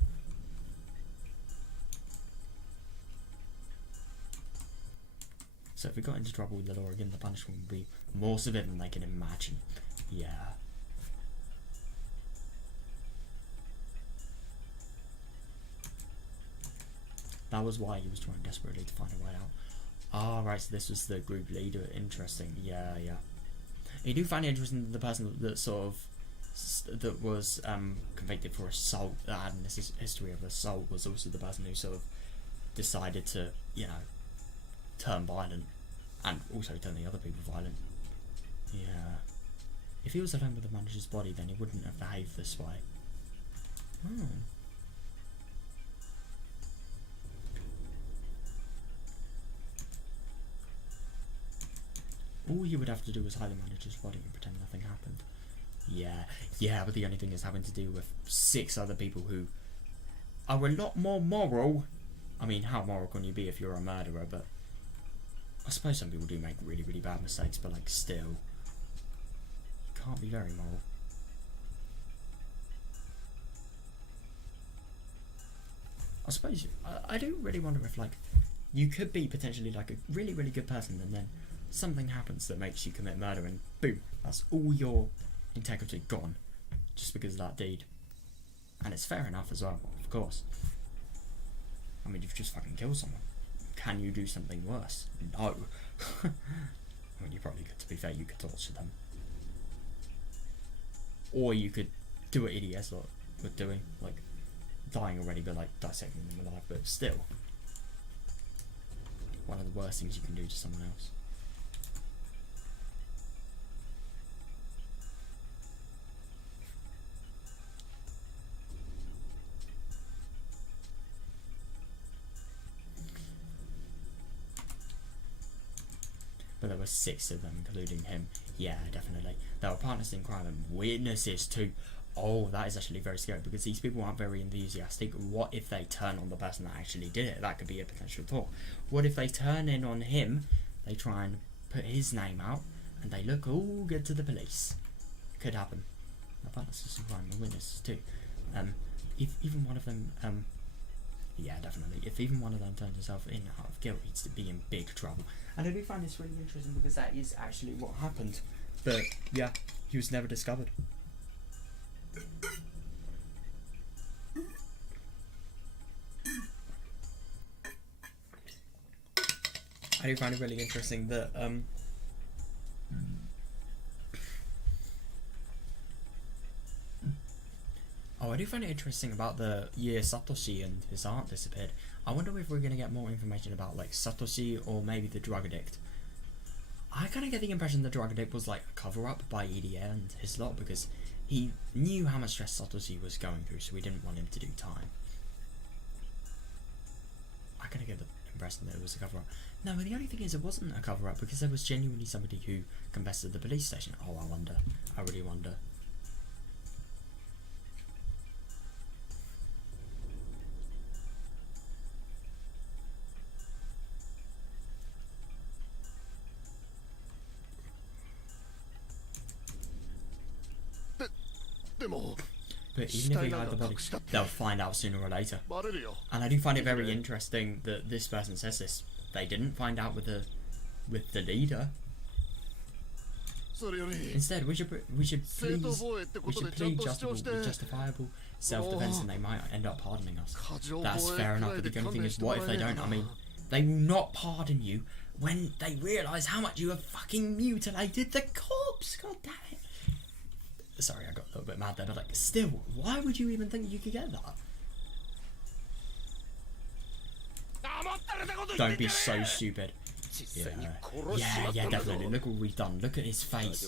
So if we got into trouble with the law again, the punishment would be more severe than they can imagine. Yeah. That was why he was trying desperately to find a way out. Ah, right, so this was the group leader. Interesting. Yeah, yeah. You do find it interesting that the person that sort of that was convicted for assault, that had this history of assault, was also the person who sort of decided to, you know, turn violent and also turn the other people violent. Yeah. If he was alone with the manager's body, then he wouldn't have behaved this way. Hmm. All you would have to do is hide the manager's body and pretend nothing happened. Yeah, yeah, but the only thing is having to do with 6 other people who are a lot more moral. I mean, how moral can you be if you're a murderer? But I suppose some people do make really, really bad mistakes, but like still, you can't be very moral. I suppose I do really wonder if like you could be potentially like a really, really good person, and then something happens that makes you commit murder, and boom, that's all your integrity gone just because of that deed. And it's fair enough as well, of course. I mean, you've just fucking killed someone. Can you do something worse? No. I mean, you probably could, to be fair, you could torture them. Or you could do what EDS were doing, like dying already but like dissecting them alive, but still. One of the worst things you can do to someone else. But there were 6 of them, including him. Yeah, definitely. They were partners in crime and witnesses too. Oh, that is actually very scary, because these people aren't very enthusiastic. What if they turn on the person that actually did it? That could be a potential thought. What if they turn in on him, they try and put his name out, and they look all good to the police? Could happen. My partners in crime and witnesses too. If even one of them, yeah, definitely. If even one of them turns himself in out of guilt, he's to be in big trouble. And I do find this really interesting because that is actually what happened. But yeah, he was never discovered. I do find it really interesting that oh, I do find it interesting about the year Satoshi and his aunt disappeared. I wonder if we're going to get more information about like Satoshi or maybe the drug addict. I kind of get the impression the drug addict was like a cover-up by EDA and his lot, because he knew how much stress Satoshi was going through, so he didn't want him to do time. I kind of get the impression that it was a cover-up. No, but the only thing is it wasn't a cover-up, because there was genuinely somebody who confessed at the police station. Oh, I wonder. I really wonder. But even if we hide the body, they'll find out sooner or later. And I do find it very interesting that this person says this. They didn't find out with the leader. Instead, we should plead justifiable self-defense, and they might end up pardoning us. That's fair enough. But the only thing is, what if they don't? I mean, they will not pardon you when they realise how much you have fucking mutilated the corpse. God damn it. Sorry, I got a little bit mad there, but like, still, why would you even think you could get that? Don't be so stupid. Yeah, definitely. Look what we've done. Look at his face.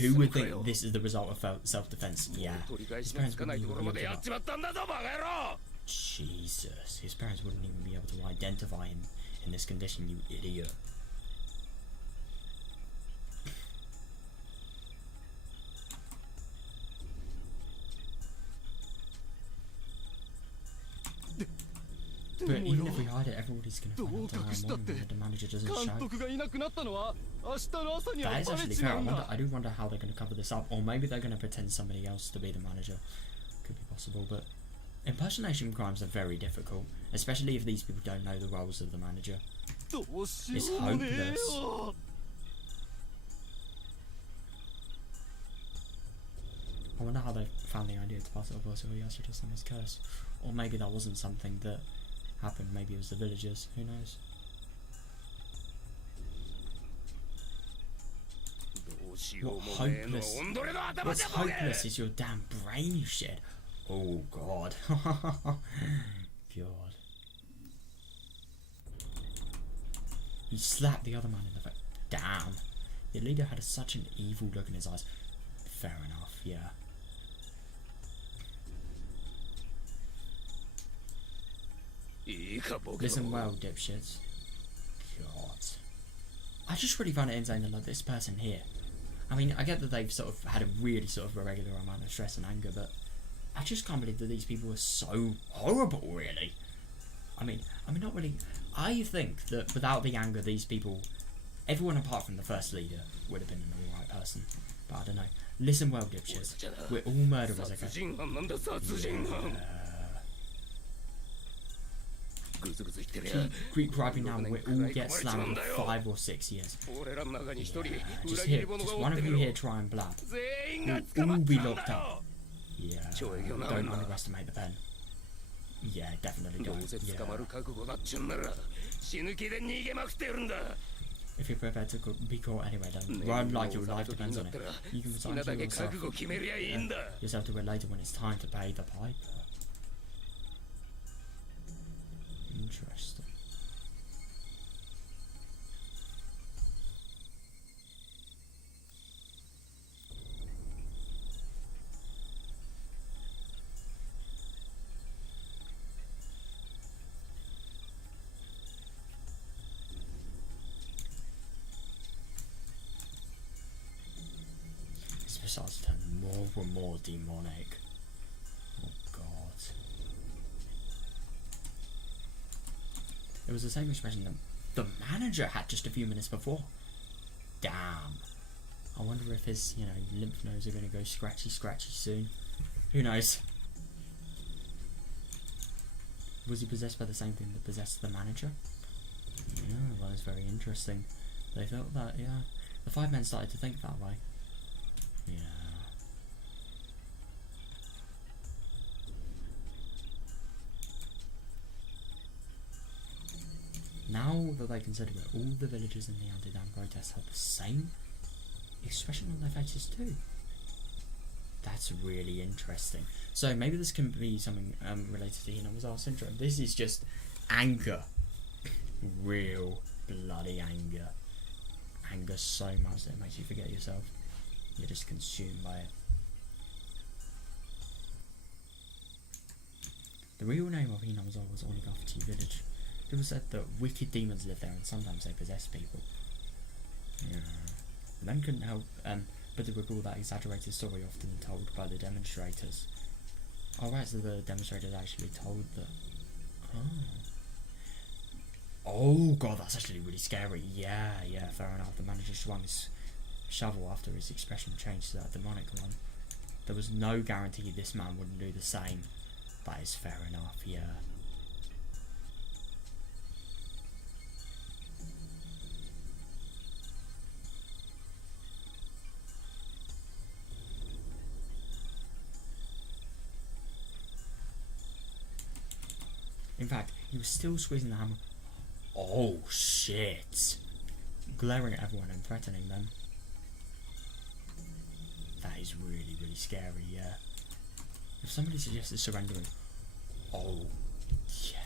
Who would think this is the result of self-defense? Yeah. His parents wouldn't even be able to... Jesus. His parents wouldn't even be able to identify him in this condition, you idiot. But even if we hide it, everybody's going to find out tomorrow morning that the manager doesn't show. That is actually fair. I do wonder how they're going to cover this up. Or maybe they're going to pretend somebody else to be the manager. Could be possible, but impersonation crimes are very difficult. Especially if these people don't know the roles of the manager. It's hopeless. I wonder how they found the idea to pass it over to Higurashi just on his curse. Or maybe that wasn't something that happened. Maybe it was the villagers. Who knows? What's hopeless is your damn brain, you shit. Oh god. God. He slapped the other man in the face. Damn. The leader had such an evil look in his eyes. Fair enough, yeah. Listen well, dipshits. God. I just really find it insane that, like, this person here. I mean, I get that they've sort of had a really sort of irregular amount of stress and anger, but I just can't believe that these people are so horrible, really. I mean, not really. I think that without the anger, these people, everyone apart from the first leader, would have been an alright person. But I don't know. Listen well, dipshits. We're all murderers, okay? Keep griping now and we all get slammed with 5 or 6 years. Just one of you here try and blab. We'll all be locked up. Yeah, don't underestimate the pen. Yeah, definitely don't. Yeah. If you're prepared to be caught anyway, then run like your life depends on it. You can resign to yourself to it later when it's time to pay the piper. Interesting. This starts to turn more and more demonic. Oh god. It was the same expression that the manager had just a few minutes before. Damn. I wonder if his, lymph nodes are going to go scratchy soon. Who knows? Was he possessed by the same thing that possessed the manager? Yeah, that is very interesting. They felt that, yeah. The 5 men started to think that way. Yeah. Now that they consider it, all the villagers in the anti-dam protest had the same expression on their faces too. That's really interesting. So maybe this can be something related to Hinawazawa syndrome. This is just anger. Real bloody anger. Anger so much that it makes you forget yourself. You're just consumed by it. The real name of Hinawazawa was Onigafati village. People said that wicked demons live there and sometimes they possess people. Yeah. The men couldn't help but to recall that exaggerated story often told by the demonstrators. Oh right, so the demonstrators actually told that. Oh god, that's actually really scary. Yeah, fair enough. The manager swung his shovel after his expression changed to that demonic one. There was no guarantee this man wouldn't do the same. That is fair enough, yeah. In fact, he was still squeezing the hammer. Oh shit! Glaring at everyone and threatening them. That is really, really scary, yeah. If somebody suggested surrendering. Oh, yeah.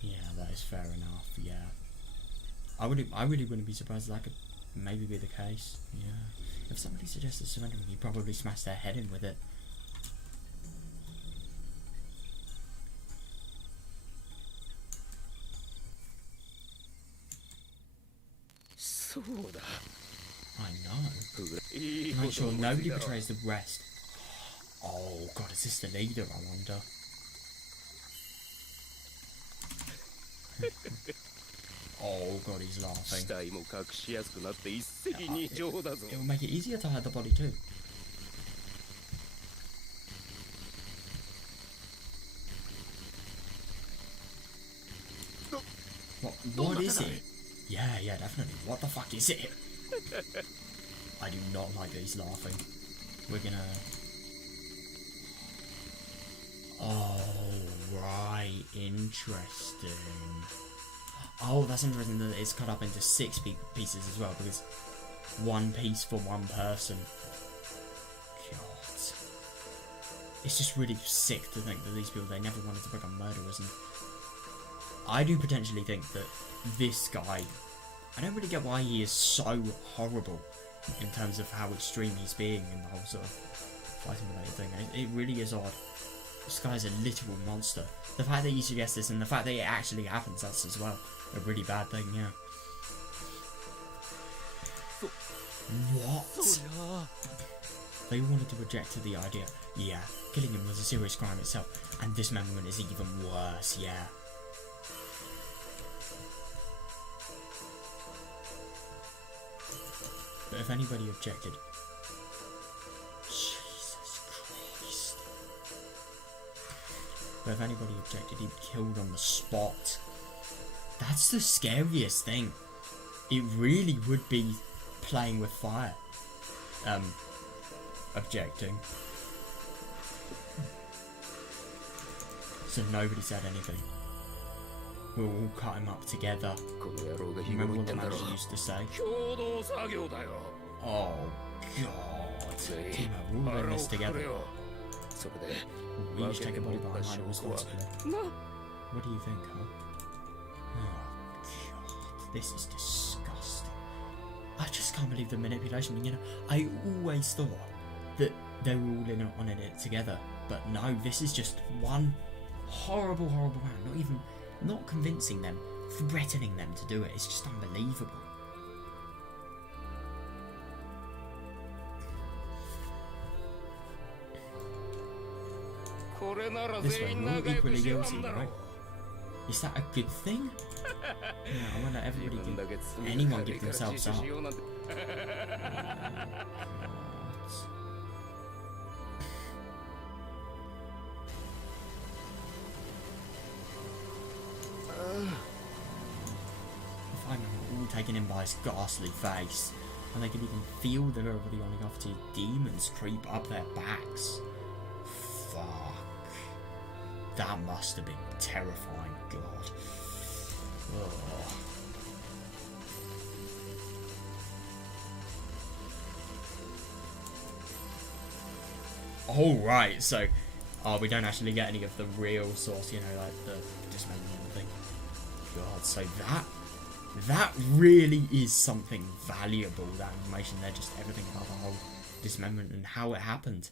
Yeah, that is fair enough, yeah. I really wouldn't be surprised that could maybe be the case, yeah. If somebody suggested surrendering, he'd probably smash their head in with it. I know. Make sure nobody betrays the rest. Oh god, is this the leader, I wonder? Oh god, he's laughing. It will make it easier to hide the body too. What is it? Yeah, definitely. What the fuck is it? I do not like that he's laughing. We're gonna... Oh, right. Interesting. Oh, that's interesting that it's cut up into 6 pieces as well, because one piece for one person. God. It's just really sick to think that these people, they never wanted to become murderers. And I do potentially think that this guy, I don't really get why he is so horrible in terms of how extreme he's being in the whole sort of fighting related thing. It really is odd. This guy's a literal monster. The fact that you suggest this and the fact that it actually happens, that's as well a really bad thing, yeah. What? They wanted to reject the idea. Yeah, killing him was a serious crime itself, and dismemberment is even worse, yeah. But if anybody objected, Jesus Christ. But if anybody objected, he'd be killed on the spot. That's the scariest thing. It really would be playing with fire. Objecting. So nobody said anything. We'll all cut him up together. Remember what the manager used to say? Oh God. Team up, we're all in this together. We each take a body behind it responsibly. What do you think, huh? Oh God. This is disgusting. I just can't believe the manipulation. You know, I always thought that they were all in on it together. But no, this is just one horrible man. Not convincing them, threatening them to do it. It's just unbelievable. This way, we're all equally guilty, right? Is that a good thing? Yeah, I wonder anyone give themselves up. If I'm all taken in by his ghastly face, and they can even feel the verbally on off to demons creep up their backs. Fuck. That must have been terrifying, God. Oh. Alright, so we don't actually get any of the real source, you know, like the dismemberment thing. God, so that really is something valuable, that information there, just everything about the whole dismemberment and how it happened.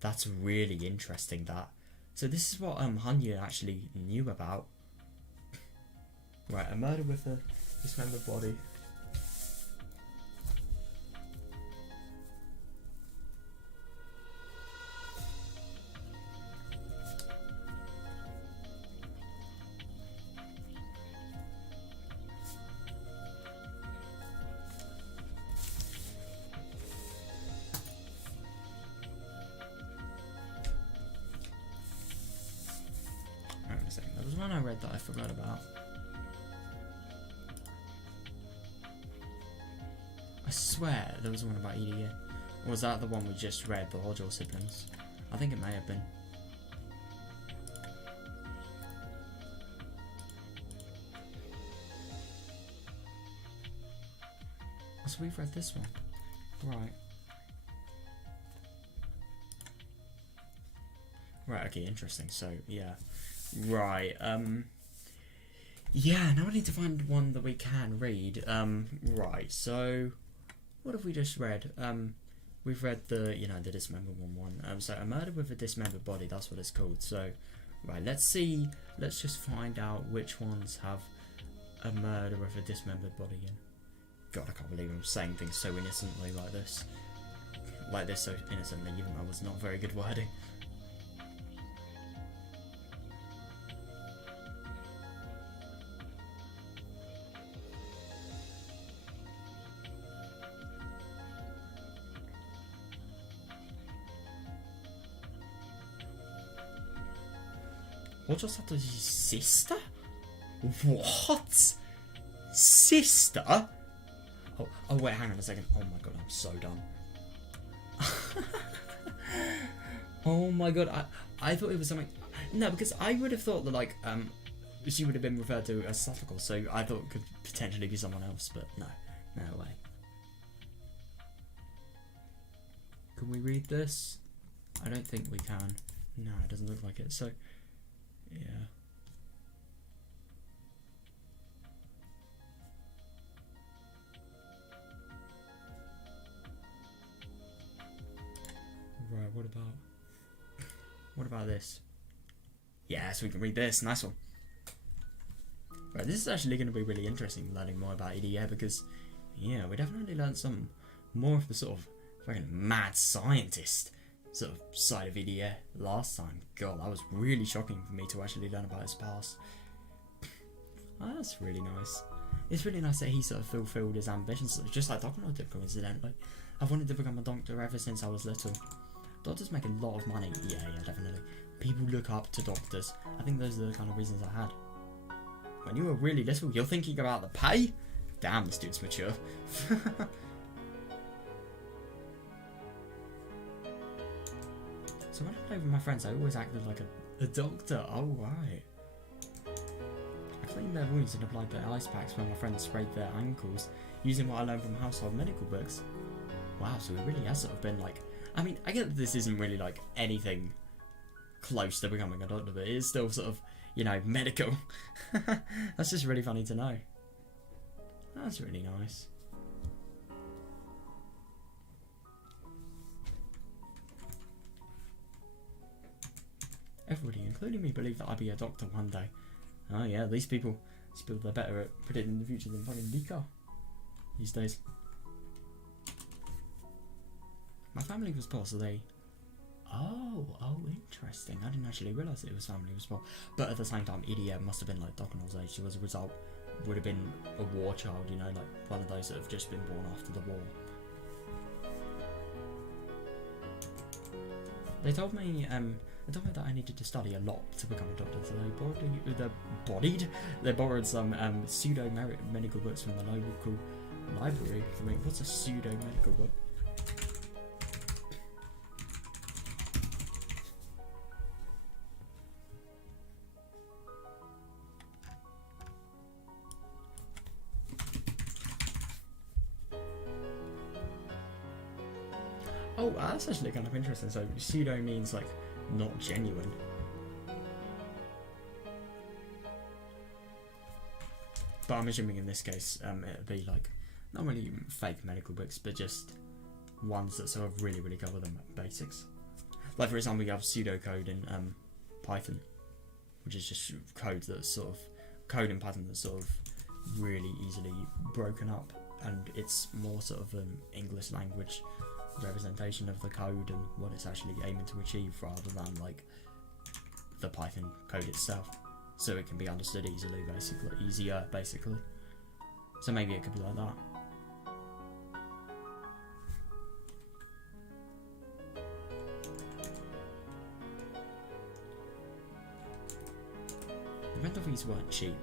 That's really interesting, that. So this is what Hanya actually knew about. Right, a murder with a dismembered body. There was one I read that I forgot about. I swear there was one about EDA. Or was that the one we just read, the Hodgel siblings? I think it may have been. So we've read this one. Right. Right, okay, interesting. So, yeah. Right, yeah, now I need to find one that we can read. Right, so what have we just read? We've read the, you know, the dismembered one. So a murder with a dismembered body, that's what it's called. So, right, let's just find out which ones have a murder with a dismembered body in. God, I can't believe I'm saying things so innocently like this. Like this so innocently, even though it was not very good wording. What just happened to his sister? What? Sister? Oh wait, hang on a second. Oh my god, I'm so dumb. Oh my god, I thought it was something. No, because I would have thought that like she would have been referred to as Suffolk, so I thought it could potentially be someone else, but no way. Can we read this? I don't think we can. No, it doesn't look like it. So, yeah. Right, what about this? Yes, we can read this. Nice one. Right, this is actually going to be really interesting learning more about EDA because, yeah, we definitely learned some more of the sort of fucking mad scientist sort of side of EDA last time. God, that was really shocking for me to actually learn about his past. Oh, that's really nice. It's really nice that he sort of fulfilled his ambitions, just like Doctor did, coincidentally. I've wanted to become a doctor ever since I was little. Doctors make a lot of money. Yeah, definitely. People look up to doctors. I think those are the kind of reasons I had. When you were really little, you're thinking about the pay? Damn, this dude's mature. So when I played with my friends, I always acted like a doctor. Oh, right. I cleaned their wounds and applied their ice packs when my friends sprayed their ankles, using what I learned from household medical books. Wow, so it really has sort of been like... I mean, I get that this isn't really like anything close to becoming a doctor, but it is still sort of, you know, medical. That's just really funny to know. That's really nice. Everybody, including me, believe that I'd be a doctor one day. Oh yeah, these people they're better at predicting the future than fucking Nika these days. My family was poor, so they... Oh, interesting. I didn't actually realise it was family was poor. But at the same time, EDM must have been like Dokonol's age, so as a result, would have been a war child, you know, like one of those that have just been born after the war. They told me that I needed to study a lot to become a doctor, so they borrowed some pseudo medical books from the local library. I mean, what's a pseudo medical book? Oh, that's actually kind of interesting. So pseudo means like not genuine. But I'm assuming in this case, it'd be like not really fake medical books, but just ones that sort of really cover the basics. Like for example, you have pseudocode in Python, which is just code that's sort of code in Python that's sort of really easily broken up, and it's more sort of an English language representation of the code and what it's actually aiming to achieve rather than like the Python code itself, so it can be understood easier basically. So maybe it could be like that. The rental fees weren't cheap.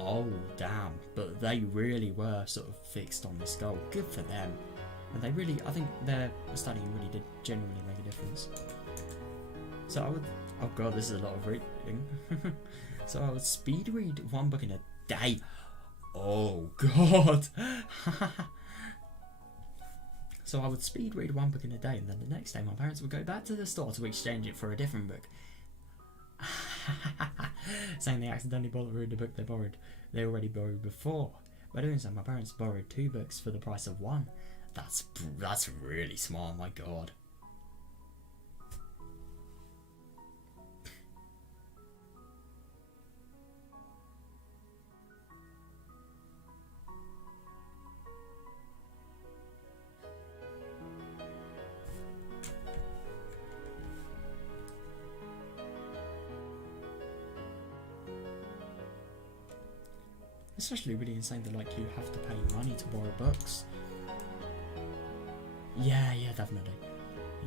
Oh damn, but they really were sort of fixed on this goal. Good for them. And they really, I think their studying really did genuinely make a difference. So I would, oh god, this is a lot of reading. So I would speed read one book in a day. Oh god. So I would speed read one book in a day, and then the next day my parents would go back to the store to exchange it for a different book. Saying they accidentally borrowed the book they already borrowed before. By doing so, my parents borrowed 2 books for the price of 1. That's really smart, my god. It's actually really insane that like you have to pay money to borrow books. Yeah, definitely.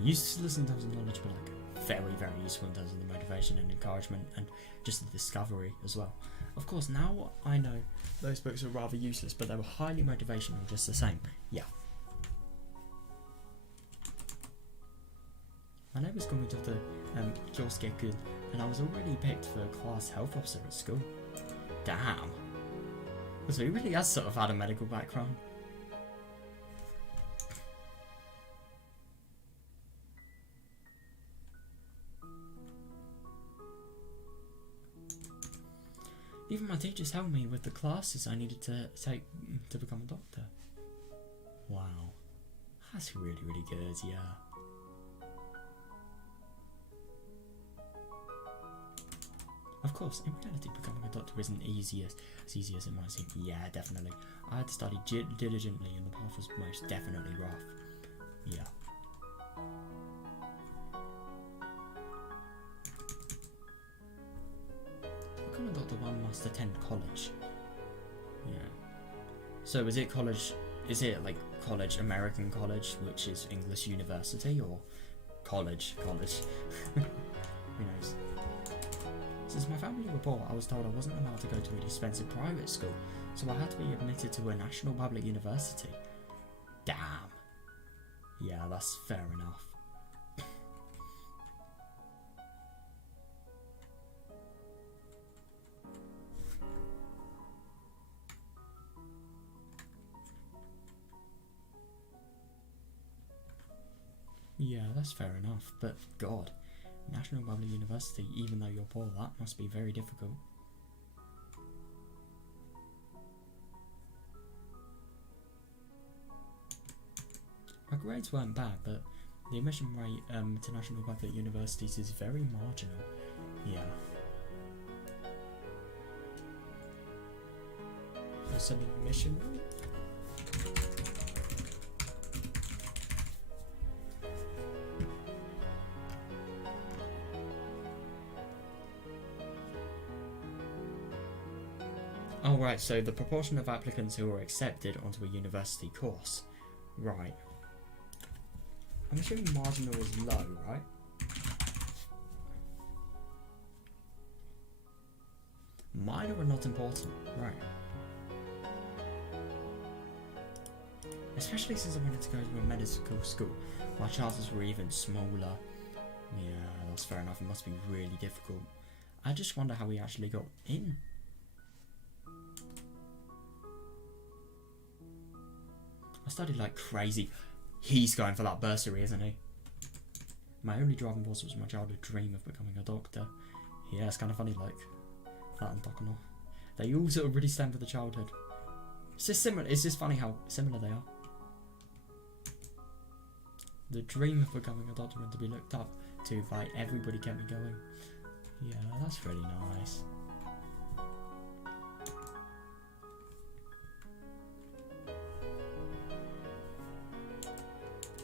Useless in terms of knowledge, but like very useful in terms of the motivation and encouragement and just the discovery as well. Of course, now I know those books were rather useless, but they were highly motivational just the same. Yeah. My neighbours called me Dr. Kyosuke-kun, and I was already picked for class health officer at school. Damn. So he really has sort of had a medical background. Even my teachers helped me with the classes I needed to take to become a doctor. Wow. That's really, really good, yeah. Of course, in reality, becoming a doctor isn't as easy as it might seem. Yeah, definitely. I had to study diligently and the path was most definitely rough. Yeah. To become a doctor, one must attend college. Yeah. So is it college, American college, which is English university, or college? Who knows? Since my family were poor, I was told I wasn't allowed to go to an expensive private school, so I had to be admitted to a national public university. Damn. Yeah, that's fair enough. Yeah, that's fair enough, but God, National Public University, even though you're poor, that must be very difficult. My grades weren't bad, but the admission rate to National Public Universities is very marginal. Yeah. What's an admission rate? Oh right, so the proportion of applicants who are accepted onto a university course. Right. I'm assuming marginal is low, right? Minor are not important, right. Especially since I wanted to go to a medical school, my chances were even smaller. Yeah, that's fair enough, it must be really difficult. I just wonder how we actually got in. I studied like crazy. He's going for that bursary, isn't he? My only driving force was my childhood dream of becoming a doctor. Yeah, it's kind of funny, like that and Docono. They all sort of really stand for the childhood. It's just similar. It's just funny how similar they are. The dream of becoming a doctor and to be looked up to by everybody kept me going. Yeah, that's really nice.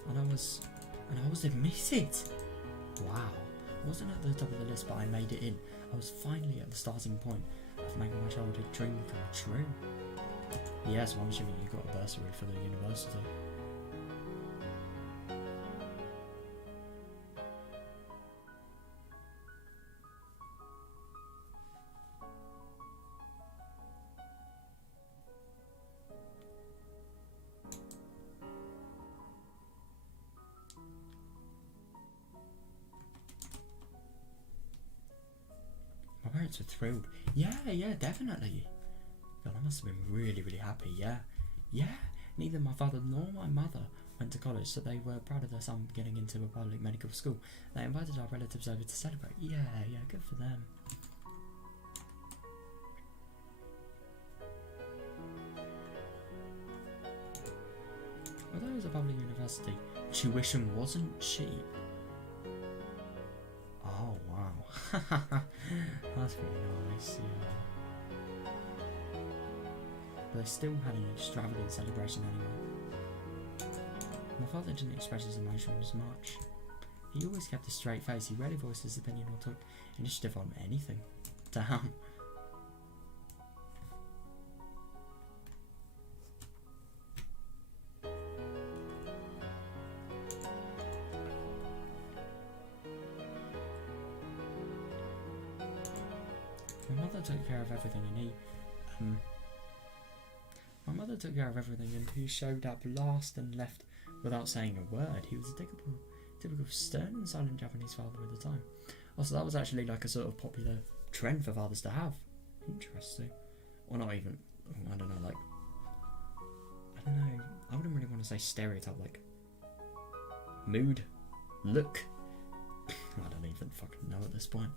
And I was admitted. Wow. I wasn't at the top of the list, but I made it in. I was finally at the starting point of making my childhood dream come true. Yes, I'm assuming you got a bursary for the university. My parents were thrilled. Yeah, definitely. God, I must have been really, really happy. Yeah. Neither my father nor my mother went to college, so they were proud of their son getting into a public medical school. They invited our relatives over to celebrate. Yeah, good for them. Although it was a public university, tuition wasn't cheap. Oh wow. That's pretty nice, yeah. But they still had an extravagant celebration anyway. My father didn't express his emotions much. He always kept a straight face, he rarely voiced his opinion or took initiative on anything. Damn. My mother took care of everything and he showed up last and left without saying a word. He was a typical stern and silent Japanese father at the time. Also, that was actually like a sort of popular trend for fathers to have. Interesting. Or not even, I don't know, I wouldn't really want to say stereotype, like mood, look. I don't even fucking know at this point.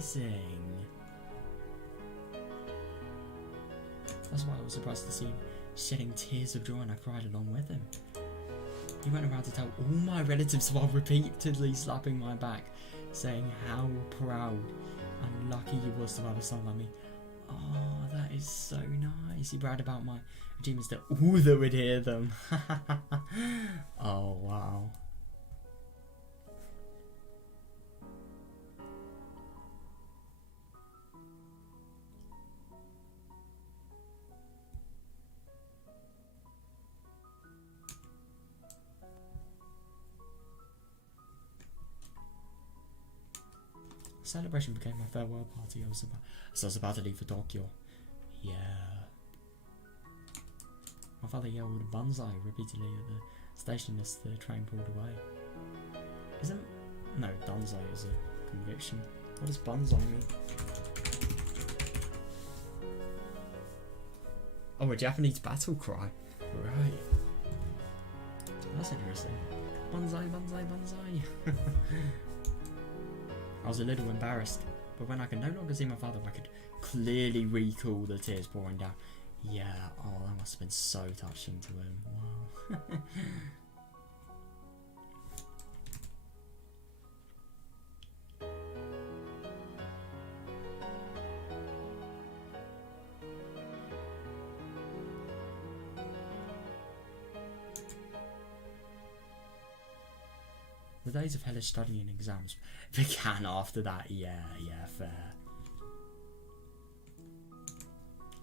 amazing. That's why I was surprised to see him shedding tears of joy, and I cried along with him. He went around to tell all my relatives while repeatedly slapping my back, saying how proud and lucky he was to have a son like me. Oh, that is so nice. He bragged about my achievements to all that would hear them. Oh, wow. Celebration became my farewell party. I was about to leave for Tokyo. Yeah. My father yelled "Banzai" repeatedly at the station as the train pulled away. No, Banzai is a conviction. What does Banzai mean? Oh, a Japanese battle cry. Right. That's interesting. Banzai, Banzai, Banzai. I was a little embarrassed, but when I could no longer see my father, I could clearly recall the tears pouring down. Yeah, oh, that must have been so touching to him. Wow. The days of hellish studying and exams began after that. Yeah, fair.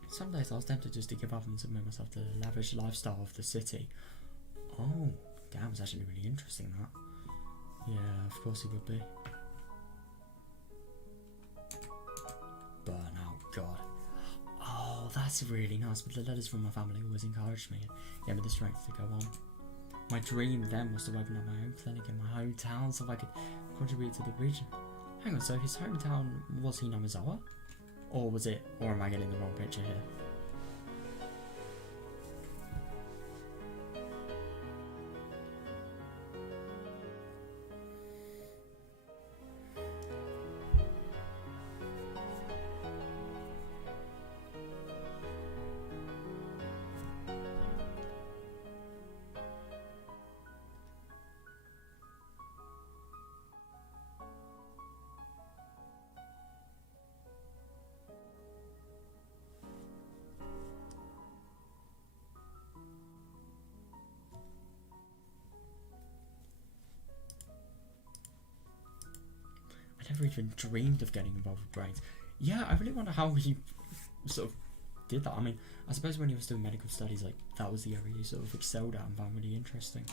Some days I was tempted just to give up and submit myself to the lavish lifestyle of the city. Oh, damn, it's actually really interesting, that. Yeah, of course it would be. Burnout, God. Oh, that's really nice, but the letters from my family always encouraged me and gave me the strength to go on. My dream then was to open up my own clinic in my hometown so I could contribute to the region. Hang on, so his hometown was Hinamizawa? Or am I getting the wrong picture here? I never even dreamed of getting involved with brains. Yeah, I really wonder how he sort of did that. I mean, I suppose when he was doing medical studies, like, that was the area he sort of excelled at and found really interesting.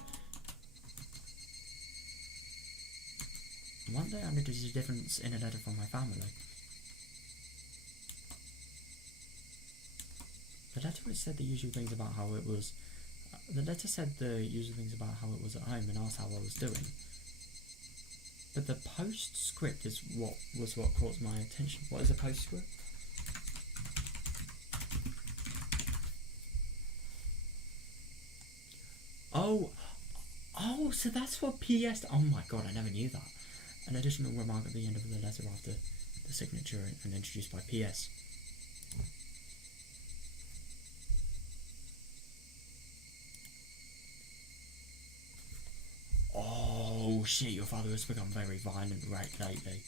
One day I noticed a difference in a letter from my family. The letter said the usual things about how it was. The letter said the usual things about how it was at home and asked how I was doing. But the postscript is what caught my attention. What is a postscript? Oh, so that's what PS. Oh my god, I never knew that. An additional remark at the end of the letter after the signature and introduced by PS. Oh shit, your father has become very violent lately.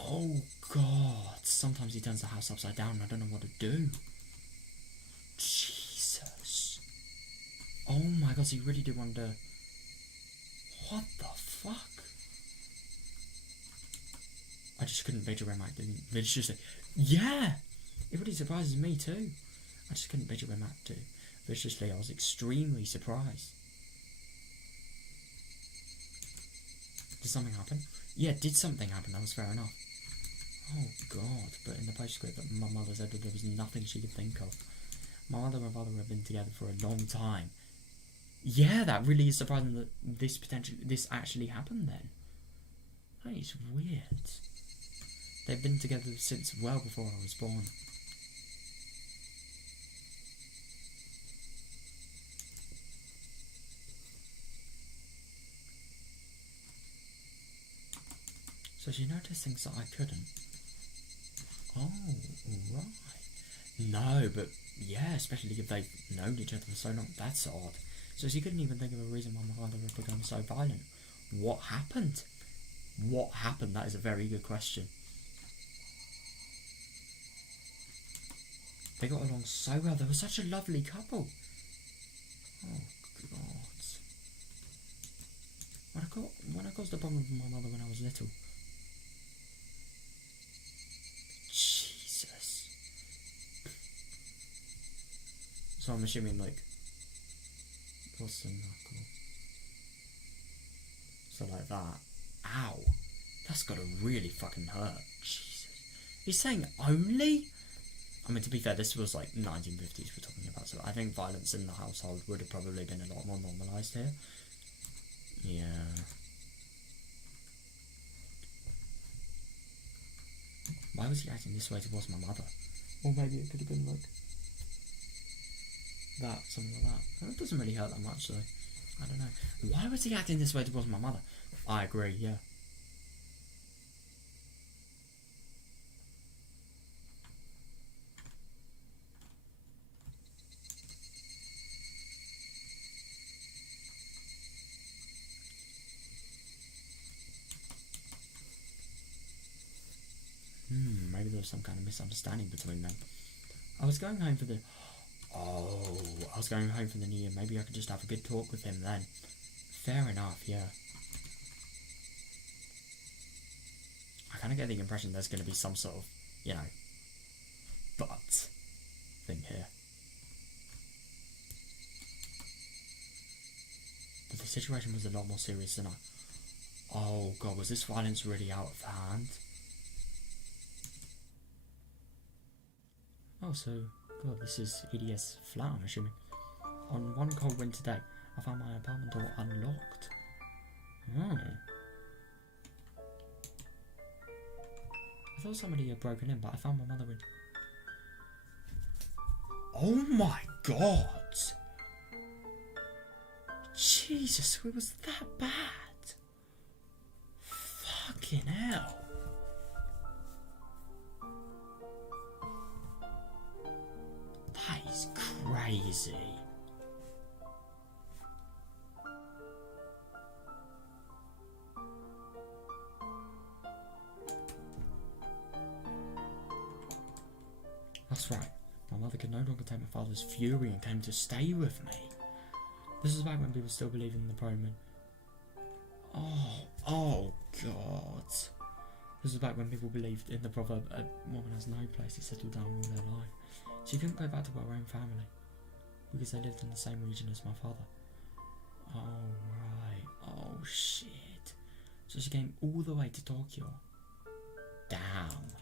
Oh god, sometimes he turns the house upside down and I don't know what to do. Jesus. Oh my god, so you really do wonder, what the fuck? I just couldn't picture him acting viciously. Yeah! It really surprises me too. I just couldn't picture him acting viciously. I was extremely surprised. Did something happen? Yeah, did something happen? That was fair enough. Oh god, but in the postscript that my mother said that there was nothing she could think of. My mother and father have been together for a long time. Yeah, that really is surprising that this actually happened then. That is weird. They've been together since well before I was born. So she noticed things that I couldn't. Oh, right. No, but yeah, especially if they've known each other for so long. That's odd. So she couldn't even think of a reason why my father would become so violent. What happened? What happened? That is a very good question. They got along so well. They were such a lovely couple. Oh, God. When I caused a problem with my mother when I was little. Jesus. So I'm assuming, like, what's the knuckle? So like that. Ow. That's gotta really fucking hurt. Jesus. He's saying only? I mean, to be fair, this was like 1950s we're talking about, so I think violence in the household would have probably been a lot more normalised here. Yeah. Why was he acting this way towards my mother? Or maybe it could have been like that, something like that. It doesn't really hurt that much though. I don't know. Why was he acting this way towards my mother? I agree, yeah. Maybe there was some kind of misunderstanding between them. I was going home for the... Oh, I was going home for the New Year. Maybe I could just have a good talk with him then. Fair enough, yeah. I kind of get the impression there's going to be some sort of, you know, but thing here. But the situation was a lot more serious than I... Oh, God, was this violence really out of hand? Oh, so, God, this is EDS flat, I'm assuming. On one cold winter day, I found my apartment door unlocked. Oh. I thought somebody had broken in, but I found my mother in... Oh my God! Jesus, it was that bad? Fucking hell. That is crazy. That's right. My mother could no longer take my father's fury and came to stay with me. This is back when people still believed in the Proman. Oh God. This was back when people believed in the proverb, a woman has no place to settle down all their life. She couldn't go back to her own family because they lived in the same region as my father. Oh right. Oh shit. So she came all the way to Tokyo. Damn.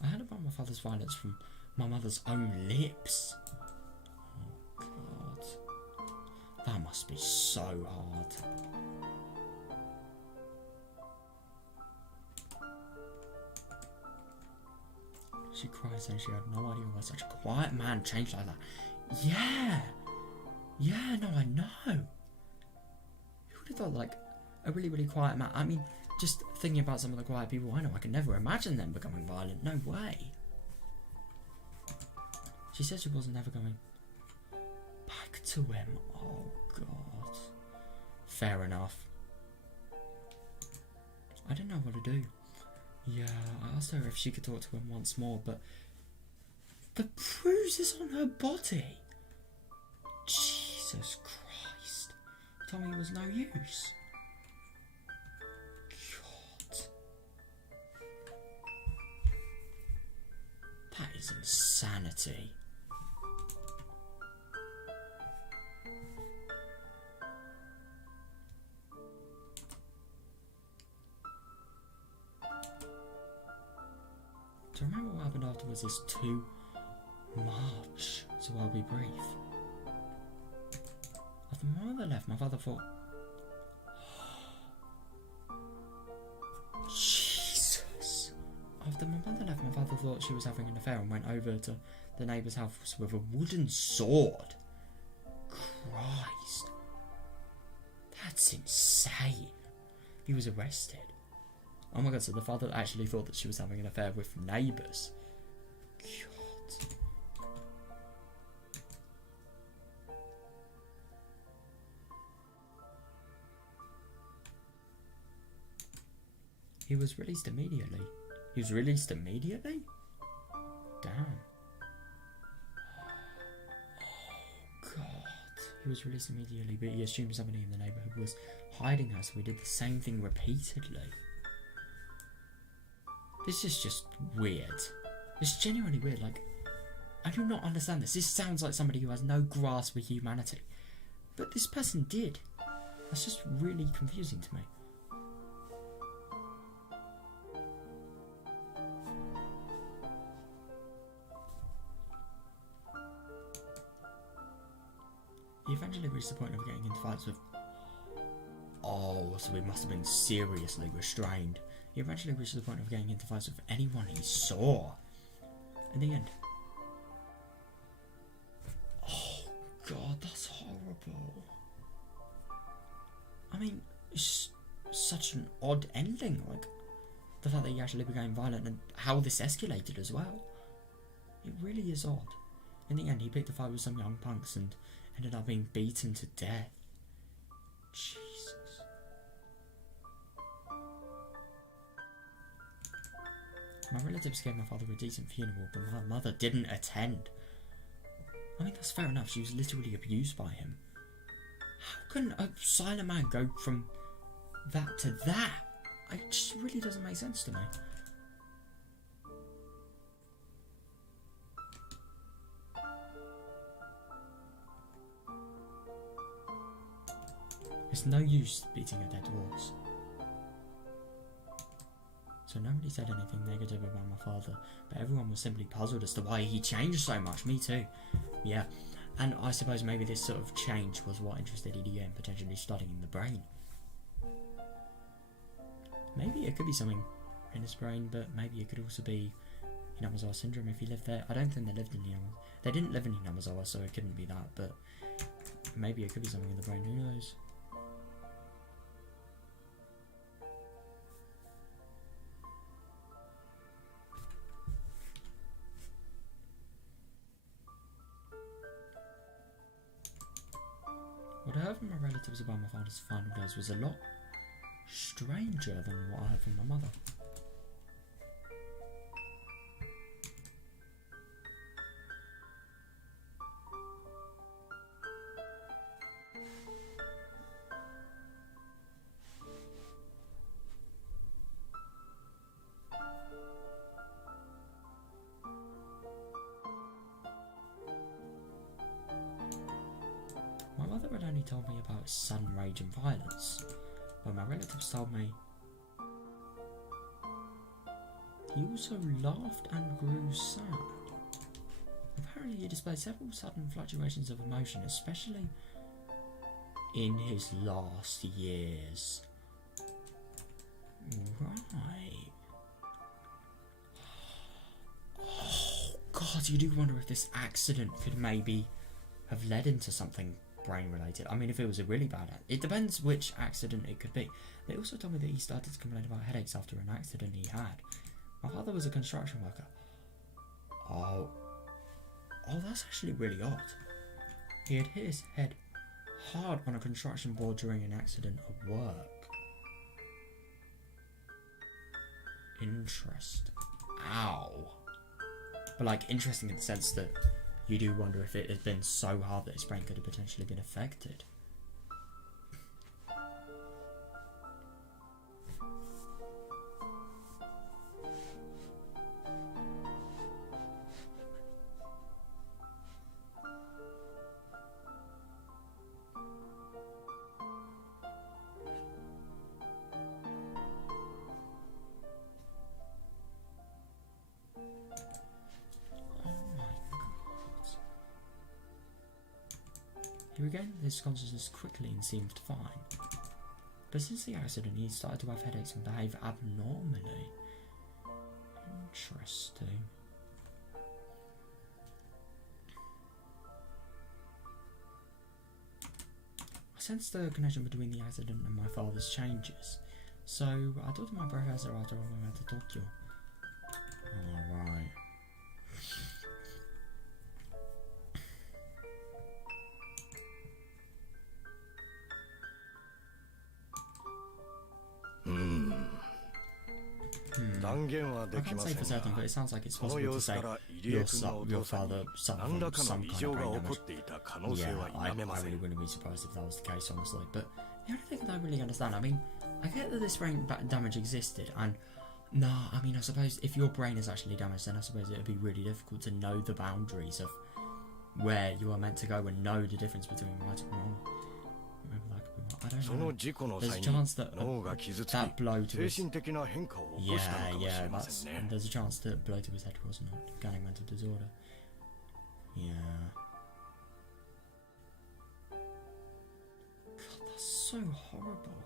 I heard about my father's violence from my mother's own lips. Oh God. That must be so hard. She cried saying she had no idea why such a quiet man changed like that. Yeah! Yeah, no, I know. Who would have thought, like, a really, really quiet man? I mean, just thinking about some of the quiet people I know, I can never imagine them becoming violent. No way. She said she wasn't ever going back to him. Oh, God. Fair enough. I didn't know what to do. Yeah, I asked her if she could talk to him once more, but the bruises on her body. Jesus Christ. Told me it was no use. God. That is insanity. To remember what happened afterwards is too much, so I'll be brief. I After my mother left, my father thought, Jesus. After my mother left, my father thought she was having an affair and went over to the neighbour's house with a wooden sword. Christ. That's insane. He was arrested. Oh my god, so the father actually thought that she was having an affair with neighbours. God. He was released immediately. He was released immediately? Damn. Oh god. He was released immediately, but he assumed somebody in the neighbourhood was hiding her, so he did the same thing repeatedly. This is just weird. It's genuinely weird. Like, I do not understand this. This sounds like somebody who has no grasp of humanity. But this person did. That's just really confusing to me. He eventually reached the point of getting into fights with... Oh, so he must have been seriously restrained. He eventually reached the point of getting into fights with anyone he saw. In the end... Oh, God, that's horrible. I mean, it's such an odd ending. Like, the fact that he actually became violent and how this escalated as well. It really is odd. In the end, he picked a fight with some young punks and ended up being beaten to death. Jesus. My relatives gave my father a decent funeral, but my mother didn't attend. I mean, that's fair enough. She was literally abused by him. How can a silent man go from that to that? It just really doesn't make sense to me. It's no use beating a dead horse. So nobody said anything negative about my father, but everyone was simply puzzled as to why he changed so much. Me too. Yeah. And I suppose maybe this sort of change was what interested EDA in potentially studying the brain. Maybe it could be something in his brain, but maybe it could also be Hinamazawa syndrome if he lived there. I don't think they lived in Hinamazawa. They didn't live in Hinamazawa, so it couldn't be that, but maybe it could be something in the brain, who knows? What I heard from my relatives about my father's final days was a lot stranger than what I heard from my mother. My mother had only told me about his sudden rage and violence, but my relatives told me he also laughed and grew sad. Apparently he displayed several sudden fluctuations of emotion, especially in his last years. Right. Oh god, you do wonder if this accident could maybe have led into something brain related. I mean, if it was a really bad it depends which accident it could be. They also told me that he started to complain about headaches after an accident he had. My father was a construction worker. Oh, that's actually really odd. He had hit his head hard on a construction board during an accident at work. Interesting. Ow. But like, interesting in the sense that you do wonder if it had been so hard that his brain could have potentially been affected. He regained his consciousness quickly and seemed fine. But since the accident, he started to have headaches and behave abnormally. Interesting. I sensed the connection between the accident and my father's changes. So I talked to my professor after I went to Tokyo. Alright. I can't say for certain, but it sounds like it's possible to say your father suffered from some kind of brain damage. Yeah, I really wouldn't be surprised if that was the case, honestly. But the only thing I don't really understand, I mean, I get that this brain damage existed, and I mean, I suppose if your brain is actually damaged, then I suppose it would be really difficult to know the boundaries of where you are meant to go and know the difference between right and wrong. Maybe that could be I don't know. There's a chance that that blow to his... there's a chance that blow to his head was not organic mental disorder. Yeah. God, that's so horrible.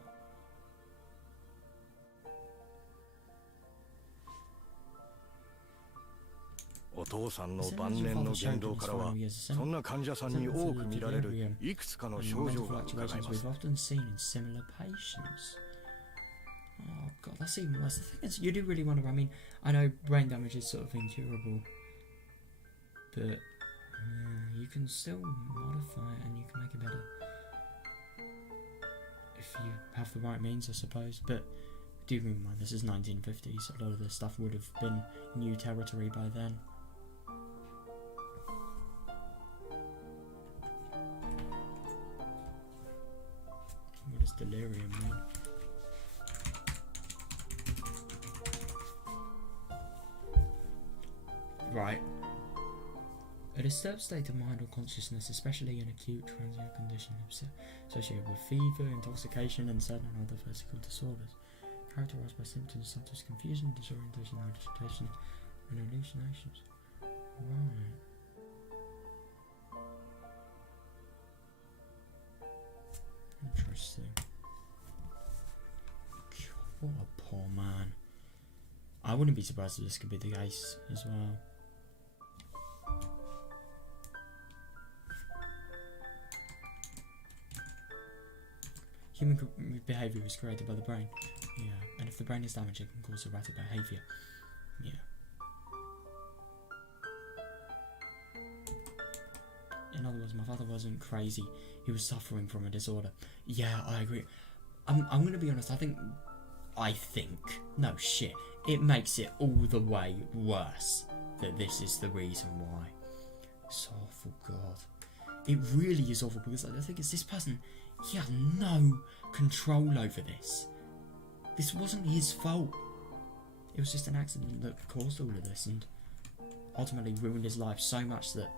お父さんの晩年の言動からは、そんな患者さんに多く見られるいくつかの症状が伺えます。Oh god, that's even worse. The thing is, you do really wonder. I mean, I know brain damage is sort of incurable, but you can still modify it and you can make it better if you have the right means, I suppose. But do bear in mind, this is 1950s. A lot of this stuff would have been new territory by then. What does delirium mean? Right. A disturbed state of mind or consciousness, especially in acute transient condition associated with fever, intoxication, and certain other physical disorders, characterized by symptoms such as confusion, disorientation, agitation, and hallucinations. Right. Interesting. God, what a poor man. I wouldn't be surprised if this could be the case as well. Human behaviour is created by the brain. Yeah, and if the brain is damaged, it can cause erratic behaviour. Yeah. In other words, my father wasn't crazy. He was suffering from a disorder. Yeah, I agree. I'm going to be honest. I think. No shit. It makes it all the way worse that this is the reason why. It's awful, God. It really is awful because the thing is, this person, he had no control over this. This wasn't his fault. It was just an accident that caused all of this and ultimately ruined his life so much that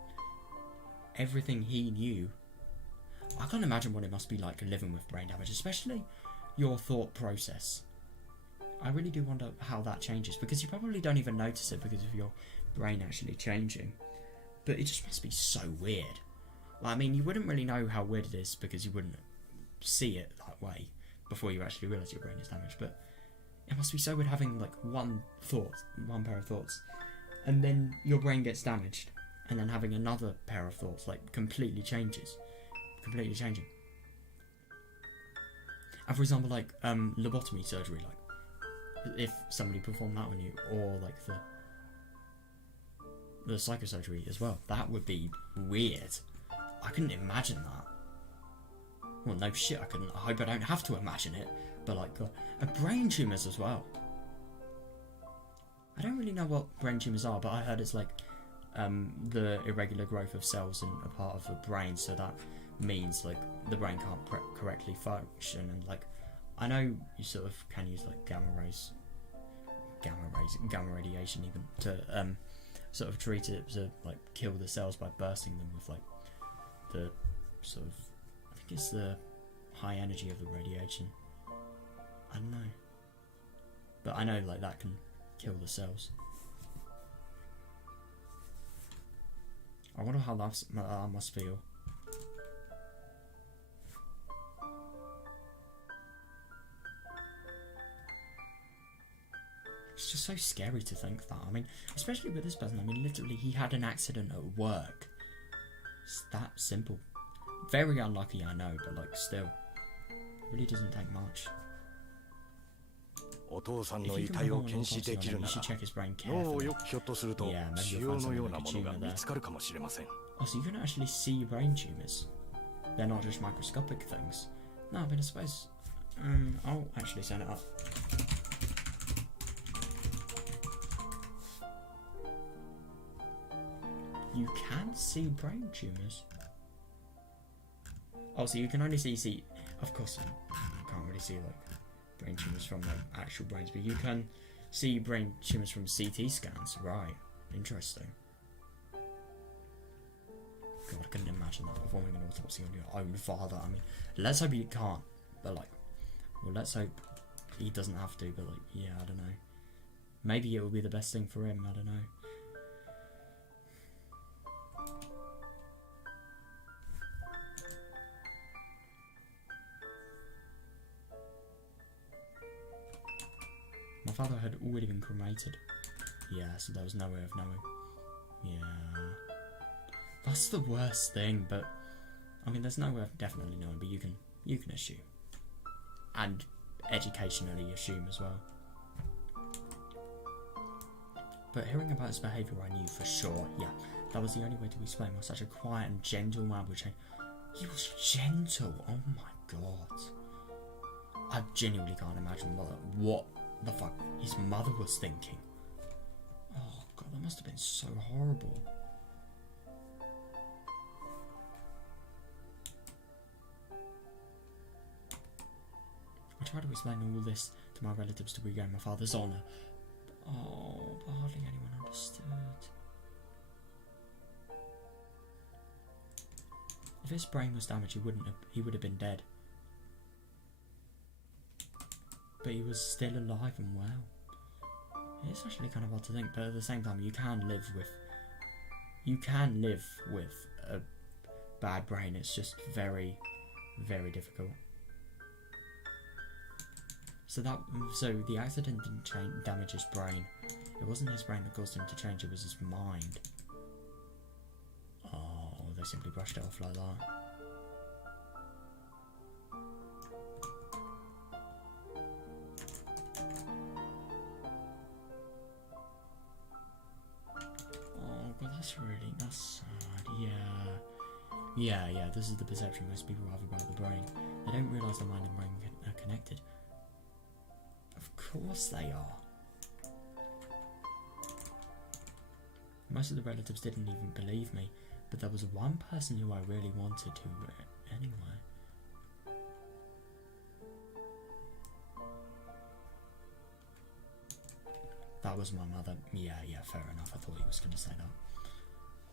everything he knew... I can't imagine what it must be like living with brain damage, especially your thought process. I really do wonder how that changes, because you probably don't even notice it because of your brain actually changing. But it just must be so weird. Well, I mean, you wouldn't really know how weird it is because you wouldn't see it that way before you actually realise your brain is damaged, but it must be so weird having like one pair of thoughts, and then your brain gets damaged, and then having another pair of thoughts like completely changing. And for example, like lobotomy surgery, like if somebody performed that on you, or like the psychosurgery as well, that would be weird. I couldn't imagine that. Well, no shit, I couldn't. I hope I don't have to imagine it. But like, God. And brain tumours as well. I don't really know what brain tumours are, but I heard it's like the irregular growth of cells in a part of the brain, so that means like the brain can't correctly function. And like, I know you sort of can use like gamma radiation even to sort of treat it to like kill the cells by bursting them with like the sort of, I think it's the high energy of the radiation. I don't know, but I know like that can kill the cells. I wonder how that must feel. It's just so scary to think that. I mean, especially with this person. I mean, literally, he had an accident at work. It's that simple. Very unlucky, I know, but like, still, it really doesn't take much. お父さんの遺体を検視できるなら脳をよくひょっとすると腫瘍のようなものが見つかるかもしれません。 Oh, so you can actually see brain tumours. They're not just microscopic things. No, I mean, I suppose I'll actually send it up. You can see brain tumours. Oh, so you can only see. Of course, you can't really see like brain tumours from like actual brains, but you can see brain tumours from CT scans. Right? Interesting. God, I couldn't imagine that, performing an autopsy on your own father. I mean, let's hope he can't. But like, well, let's hope he doesn't have to. But like, yeah, I don't know. Maybe it will be the best thing for him. I don't know. My father had already been cremated. Yeah, so there was no way of knowing. Yeah. That's the worst thing, but I mean there's no way of definitely knowing, but you can assume. And educationally assume as well. But hearing about his behaviour I knew for sure, yeah, that was the only way to explain why such a quiet and gentle man would change. He was gentle, oh my god. I genuinely can't imagine what the fuck his mother was thinking. Oh god, that must have been so horrible. I tried to explain all this to my relatives to regain my father's honour. Oh, but hardly anyone understood. If his brain was damaged, he would have been dead. But he was still alive and well. It's actually kind of hard to think, but at the same time, you can live with a bad brain. It's just very, very difficult. So the accident didn't damage his brain. It wasn't his brain that caused him to change, it was his mind. Oh, they simply brushed it off like that. Oh god, that's sad, yeah. Yeah, this is the perception most people have about the brain. They don't realise the mind and brain are connected. Of course they are. Most of the relatives didn't even believe me, but there was one person who I really wanted to anyway. That was my mother. Yeah, fair enough. I thought he was going to say that.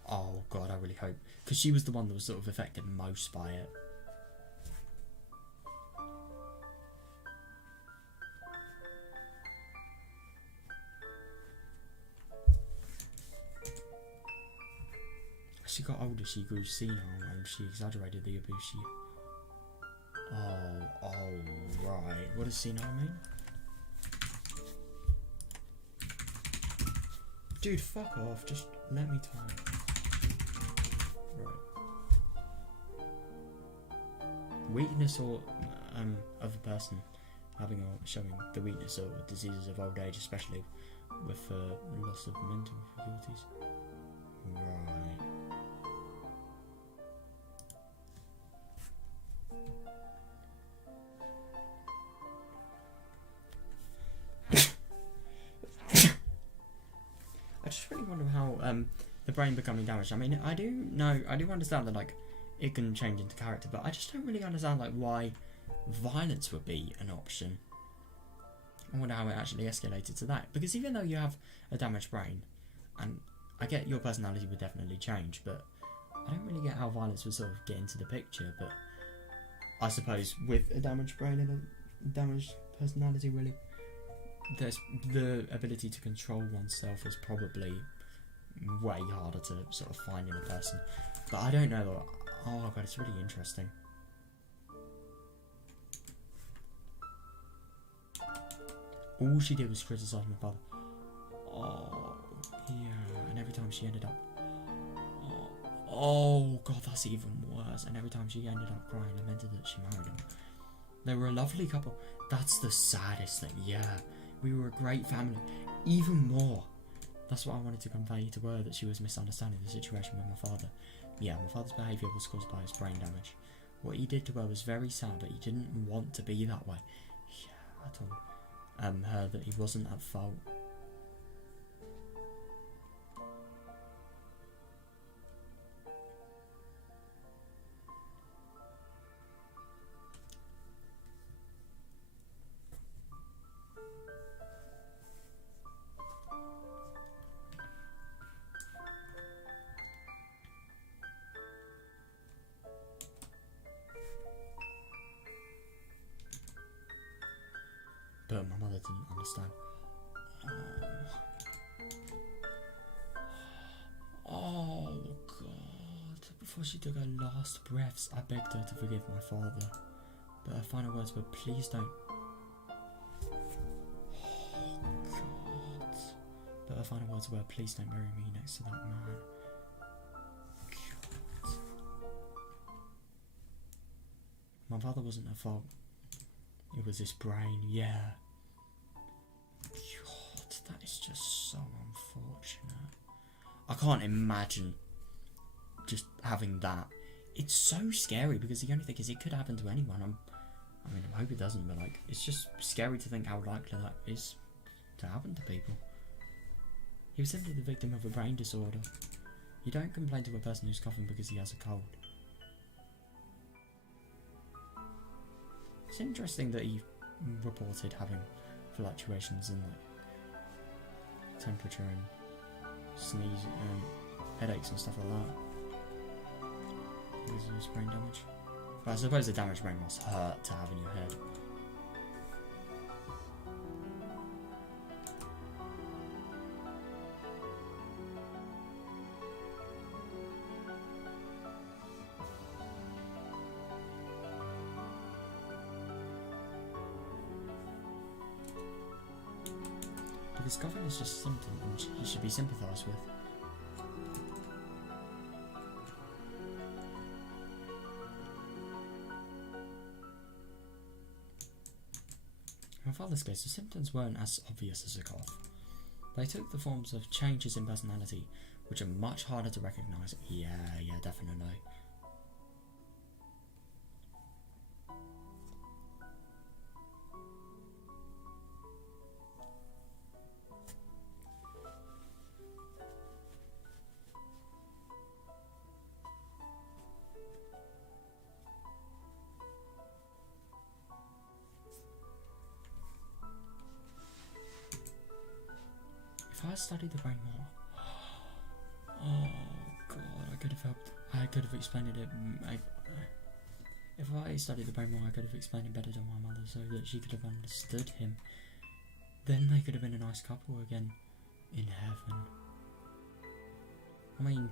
Oh god, I really hope. Because she was the one that was sort of affected most by it. As she got older, she grew senile and she exaggerated the abuse she... Oh, right. What does senile mean? Dude, fuck off. Just let me talk. Right. Weakness or of a person having or showing the weakness or diseases of old age, especially with loss of mental faculties. Right. I just really wonder how the brain becoming damaged. I mean, I do understand that like it can change into character, but I just don't really understand like why violence would be an option. I wonder how it actually escalated to that. Because even though you have a damaged brain, and I get your personality would definitely change, but I don't really get how violence would sort of get into the picture. But I suppose with a damaged brain and a damaged personality, really, there's the ability to control oneself is probably way harder to sort of find in a person. But I don't know. Oh god, it's really interesting. All she did was criticise my father. Oh, yeah. And every time she ended up... Oh, God, that's even worse. And every time she ended up crying, it meant that she married him. They were a lovely couple. That's the saddest thing, yeah. We were a great family. Even more. That's what I wanted to convey to her, that she was misunderstanding the situation with my father. Yeah, my father's behaviour was caused by his brain damage. What he did to her was very sad, but he didn't want to be that way. Yeah, I told her that he wasn't at fault. But my mother didn't understand. Oh, God. Before she took her last breaths, I begged her to forgive my father. But her final words were, please don't. Oh, God. But her final words were, please don't bury me next to that man. God. My father wasn't at fault. It was his brain, yeah. God, that is just so unfortunate. I can't imagine just having that. It's so scary because the only thing is it could happen to anyone. I hope it doesn't, but like, it's just scary to think how likely that is to happen to people. He was simply the victim of a brain disorder. You don't complain to a person who's coughing because he has a cold. It's interesting that he reported having fluctuations in like temperature and sneezing and headaches and stuff like that because of his brain damage. But I suppose the damaged brain must hurt to have in your head. Because coughing is just a symptom and he should be sympathised with. In my father's case, the symptoms weren't as obvious as a cough. They took the forms of changes in personality, which are much harder to recognise. Yeah, definitely. If I studied the brain more, oh God, I could have helped. I could have explained it. If I studied the brain more, I could have explained it better to my mother so that she could have understood him. Then they could have been a nice couple again in heaven. I mean,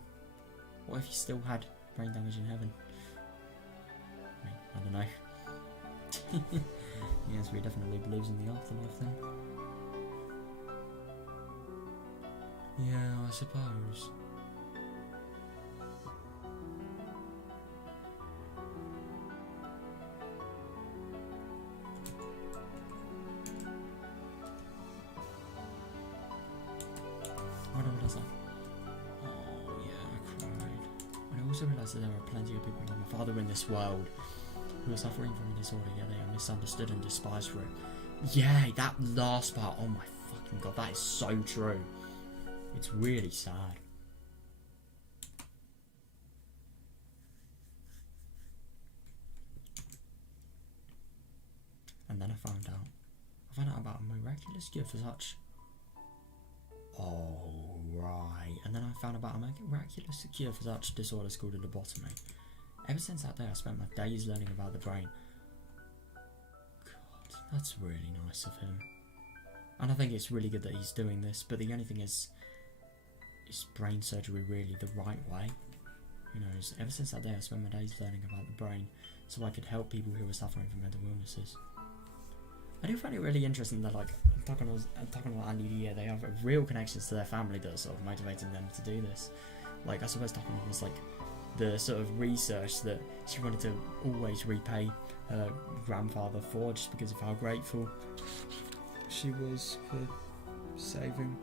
what if he still had brain damage in heaven? I don't know. Yes, he definitely believes in the afterlife then. Yeah, I suppose. What was that? Oh yeah, I cried. And I also realised that there are plenty of people like my father in this world who are suffering from a disorder, yeah, they are misunderstood and despised for it. Yeah, that last part, oh my fucking God, that is so true. It's really sad. And then I found out about a miraculous cure for such. Oh, right. And then I found about a miraculous cure for such disorders called a lobotomy. Ever since that day, I spent my days learning about the brain. God, that's really nice of him. And I think it's really good that he's doing this, but the only thing is brain surgery really the right way? Who knows? Ever since that day, I spent my days learning about the brain so I could help people who were suffering from mental illnesses. I do find it really interesting that, like, talking about Andy, yeah, they have real connections to their family that are sort of motivating them to do this. Like, I suppose Takano was like the sort of research that she wanted to always repay her grandfather for, just because of how grateful she was for saving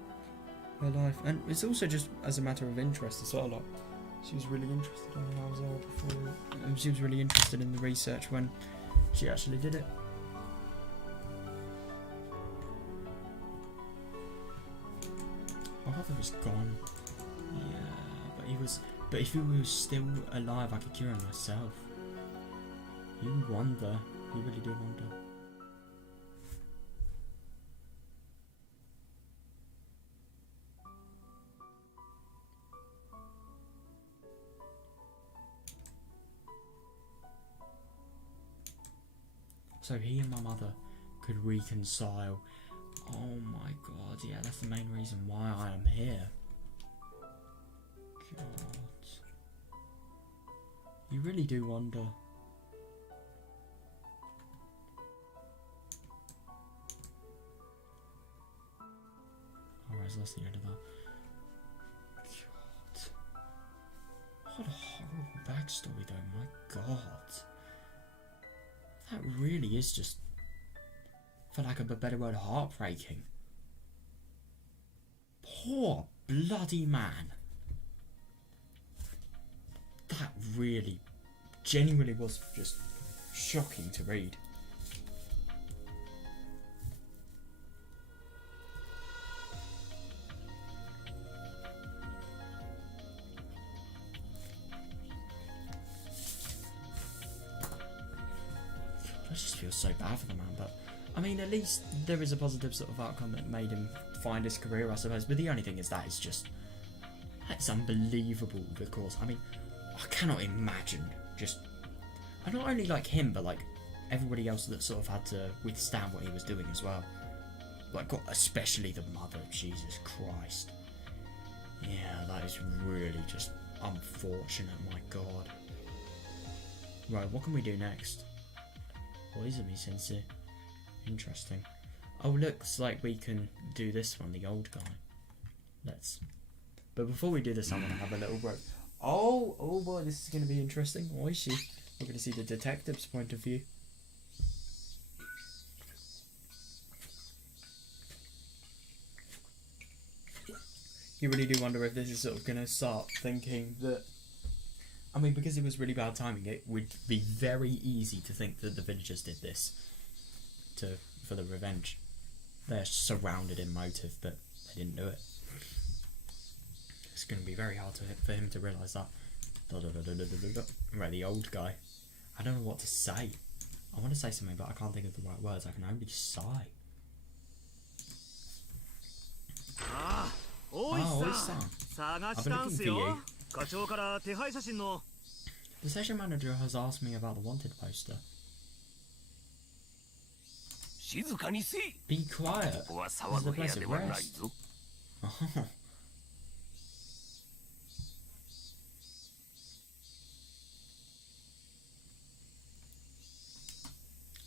her life. And it's also just as a matter of interest as well. Like, she was really interested in Naozao before, and she was really interested in the research when she actually did it. My father was gone. Yeah, but if he was still alive, I could cure him myself. You wonder. You really do wonder. So he and my mother could reconcile. Oh my god, yeah, that's the main reason why I am here. God. You really do wonder. Alright, so that's the end of that. God. What a horrible backstory though, my god. That really is just, for lack of a better word, heartbreaking. Poor bloody man. That really, genuinely was just shocking to read. I just feel so bad for the man, but I mean, at least there is a positive sort of outcome that made him find his career, I suppose. But the only thing is that it's unbelievable, the course. I mean, I cannot imagine just, and not only like him, but like everybody else that sort of had to withstand what he was doing as well. Like, especially the mother, Jesus Christ. Yeah, that is really just unfortunate, my god. Right, what can we do next? Koizumi Sensei. Interesting. Oh, looks like we can do this one, the old guy. Let's. But before we do this, I want to have a little break. Oh boy, this is going to be interesting. Oishi. We're going to see the detective's point of view. You really do wonder if this is sort of going to start thinking that, I mean, because it was really bad timing, it would be very easy to think that the villagers did this for the revenge. They're surrounded in motive, but they didn't do it. It's going to be very hard for him to realise that. Right, the old guy. I don't know what to say. I want to say something, but I can't think of the right words. I can only sigh. Oi-san. I've been looking for you. The station manager has asked me about the wanted poster. Be quiet. This is the place of rest. Oh.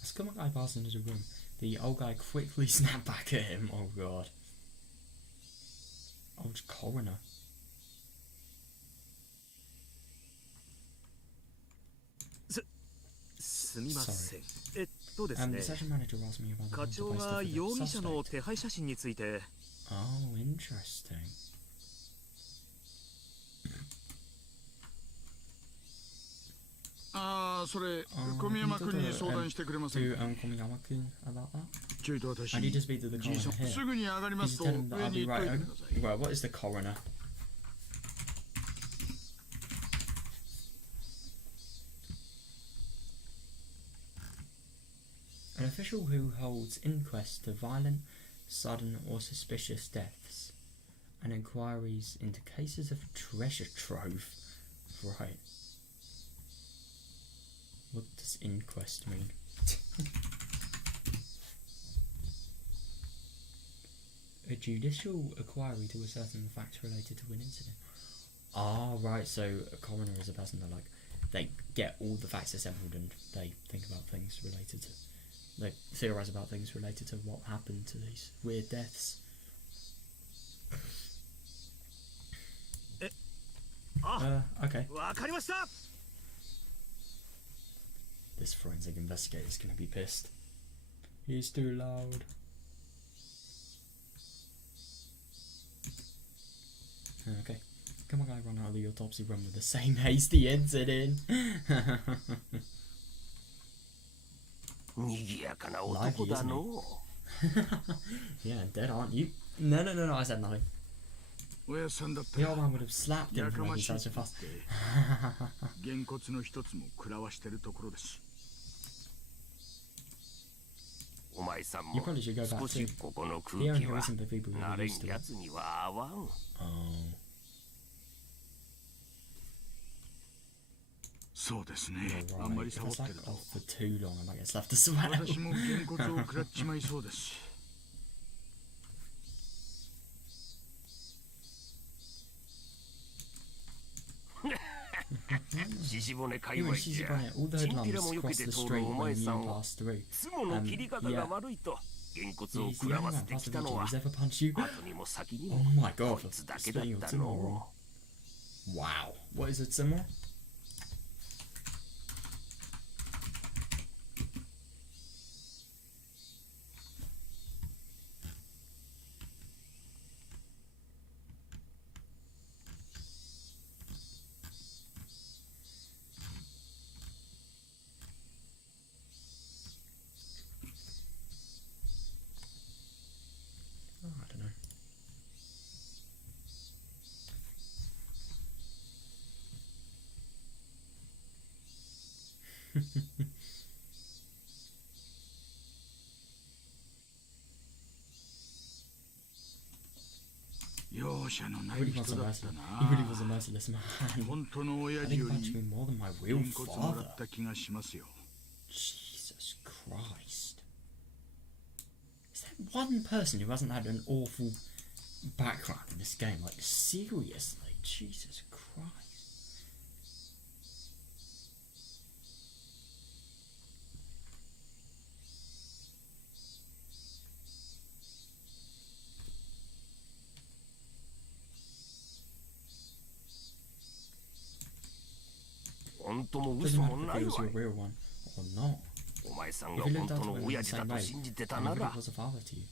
As the guy passed into the room, the old guy quickly snapped back at him. Oh god. Old coroner. Sorry. The session manager asked me about the poster for the suspect. Oh, interesting. Komiyama-kun about that? I need to speak to the coroner here. Please tell him that I'll be right over. Right, what is the coroner? An official who holds inquests to violent, sudden or suspicious deaths and inquiries into cases of treasure trove. Right. What does inquest mean? A judicial inquiry to ascertain the facts related to an incident. Ah, right, so a coroner is a person that, like, they get all the facts assembled and they think about things related to They theorise about things related to what happened to these weird deaths. Okay. This forensic investigator is going to be pissed. He's too loud. Okay. Come on, guy, run out of the autopsy room with the same hasty exit in. Lively, isn't he? Yeah, dead, aren't you? No, I said nothing. The old man would have slapped him for making such a fuss. You're probably should go back to here and here isn't the people who are used to it. Oh. Right. If I slack off for too long, I might get slapped as well. You and Shishibone, all the hoodlums cross the street when you pass through. Yeah. He's the only man past the region who's ever punched you. Oh my god, for spitting your Tsumo wrong. Wow. What is a Tsumo? I don't know. He really was a merciless man. I think he punched me more than my real father. Jesus Christ. Is there one person who hasn't had an awful background in this game? Like, seriously? Jesus Christ. Doesn't matter if it was your real one or not. If he looked after him in the same way, then he really was a father to you. I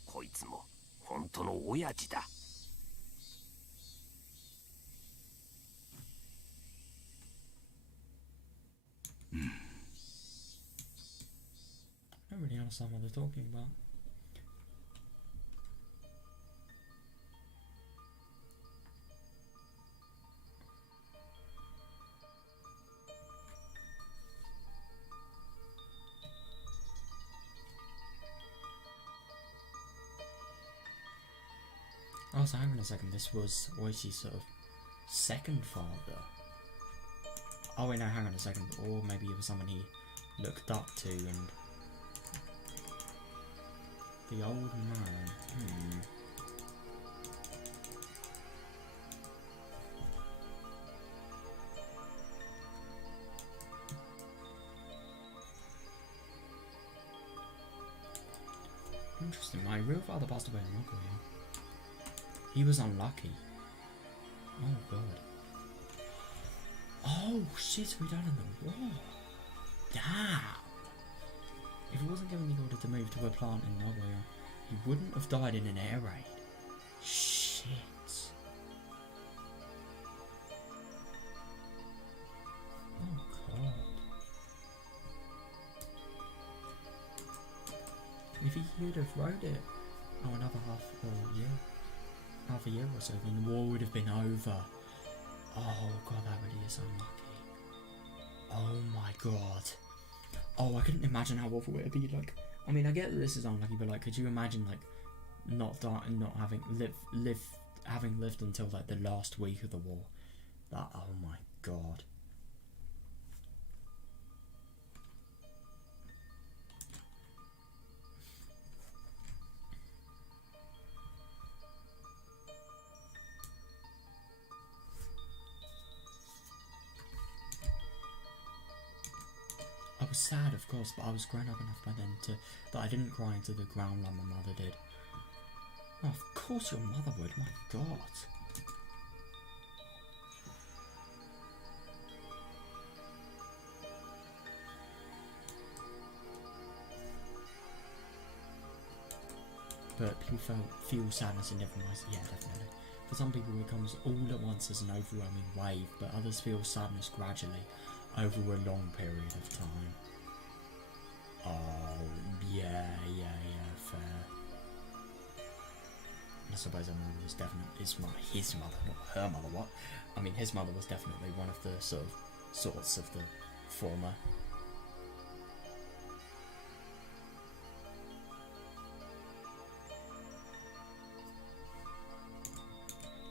don't really understand what they're talking about. Oh, so hang on a second, this was Oishi's sort of second father. Oh wait, no, hang on a second, or maybe it was someone he looked up to, and the old man, Interesting, my real father passed away in Nagoya. He was unlucky. Oh god. Oh shit, we died in the war. Damn. If he wasn't given the order to move to a plant in Nagoya, he wouldn't have died in an air raid. Shit. Oh god. If he would have rode it, oh, another half a year or so, then the war would have been over. Oh god, that really is unlucky. Oh my god. Oh, I couldn't imagine how awful it would be. Like, I mean, I get that this is unlucky, but like, could you imagine like having lived until like the last week of the war? That, oh my god. I was was sad, of course, but I was grown up enough by then that I didn't cry into the ground like my mother did. Oh, of course your mother would, my god. But people feel sadness in different ways. Yeah, definitely. For some people it comes all at once as an overwhelming wave, but others feel sadness gradually over a long period of time. Oh, yeah, fair. I suppose her mother was definitely his mother, not her mother. What? I mean, his mother was definitely one of the sorts of the former.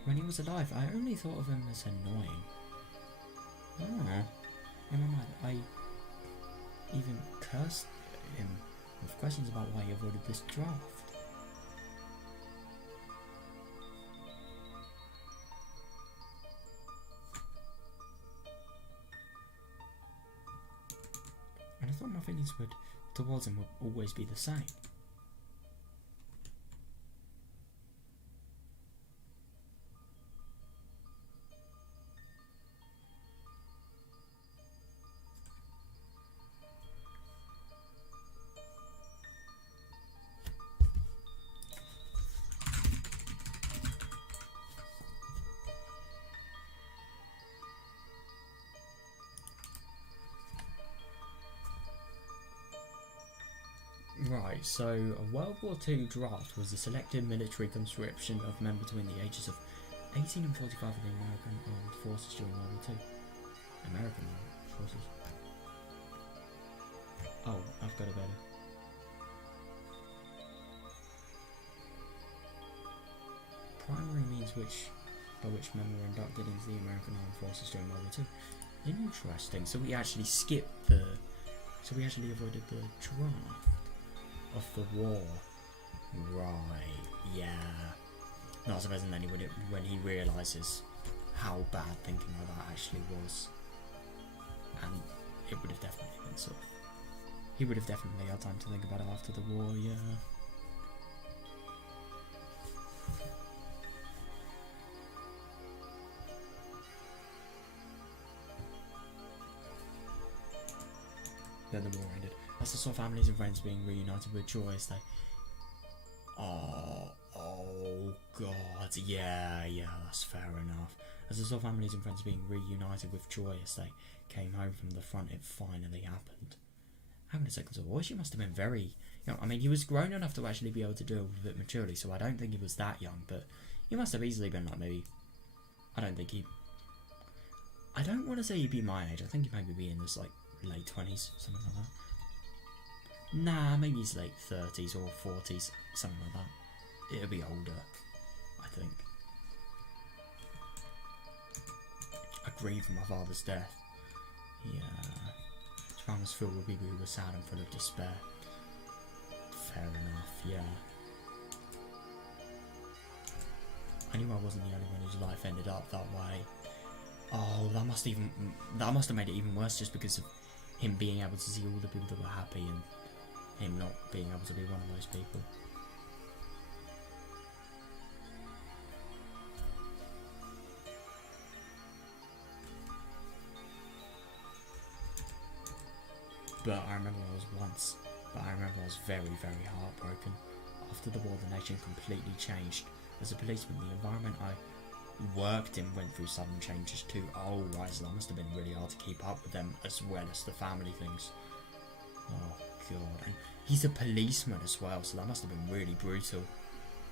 When he was alive, I only thought of him as annoying. Oh, in my mind, I even cursed him with questions about why he avoided this draft. And I thought my feelings towards him would always be the same. Right, so a World War II draft was a selective military conscription of men between the ages of 18 and 45 of the American Armed Forces during World War II. American Armed Forces. Oh, I've got a better. Primary means by which men were inducted into the American Armed Forces during World War II. Interesting. So we actually avoided the draft of the war. Right, yeah. Not surprising then when he realises how bad thinking like that actually was. And it would have definitely been he would have definitely had time to think about it after the war, yeah. Then the war ended. As I saw families and friends being reunited with joy as they... Oh god, yeah, that's fair enough. As I saw families and friends being reunited with joy as they came home from the front, it finally happened. Hang on a second, so she must have been very... I mean, he was grown enough to actually be able to deal with it maturely, so I don't think he was that young, but he must have easily been like maybe... I don't want to say he'd be my age, I think he maybe be in his like late 20s, something like that. Nah, maybe he's late 30s or 40s, something like that. It'll be older, I think. I grieve my father's death. Yeah. Japan was filled with people who were sad and full of despair. Fair enough, yeah. I knew I wasn't the only one whose life ended up that way. Oh, that must have made it even worse, just because of him being able to see all the people that were happy and him not being able to be one of those people. But I remember I was very, very heartbroken. After the war, the nation completely changed. As a policeman, the environment I worked in went through sudden changes too. Oh, right, so that must have been really hard to keep up with them, as well as the family things. Oh god, and he's a policeman as well, so that must have been really brutal.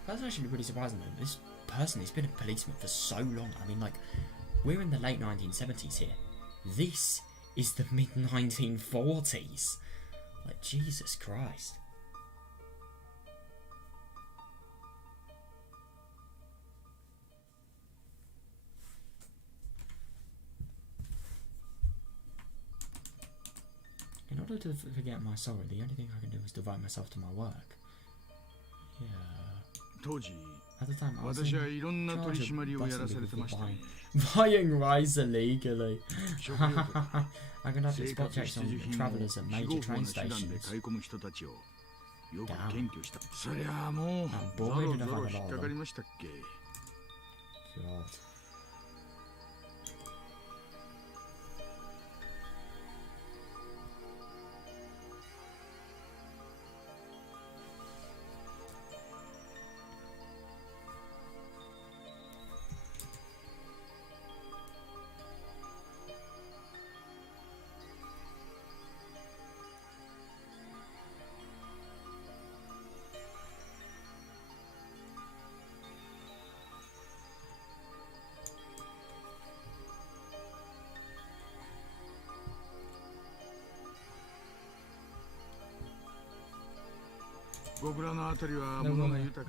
That's actually really surprising though. This person, he's been a policeman for so long. I mean, like, we're in the late 1970s here. This is the mid 1940s. Like, Jesus Christ. In order to forget my sorrow, the only thing I can do is devote myself to my work. Yeah. At the time, I was 私はいろんな取り締まりをやらされてましたね。 buying rice illegally. 食料とか I conducted 生 spot 活 checks 必 on 需品を travelers at 非 major 合法 train な手段で stations. 買い込む人たちをよく Damn. 検挙した。そりゃあもう I'm ゾ bored ロ enough ゾロ of 引 it っ all. かかりましたっけ。 God.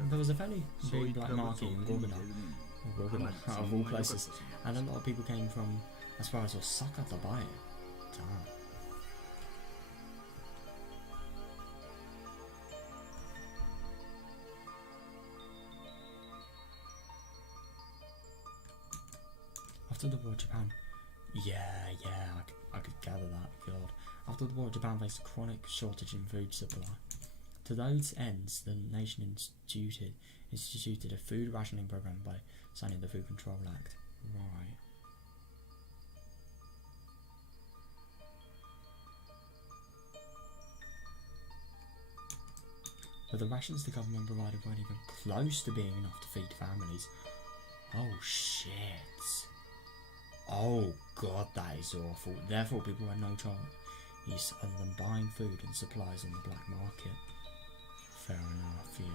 There was a fairly big black market in Gorgoda, out of all places, and a lot of people came from as far as Osaka to buy it. Damn. After the war, Japan. Yeah, I could gather that. God. After the war, Japan faced a chronic shortage in food supply. To those ends, the nation instituted a food rationing program by signing the Food Control Act. Right. But the rations the government provided weren't even close to being enough to feed families. Oh shit. Oh god, that is awful. Therefore, people had no choice other than buying food and supplies on the black market. Fair enough, yeah.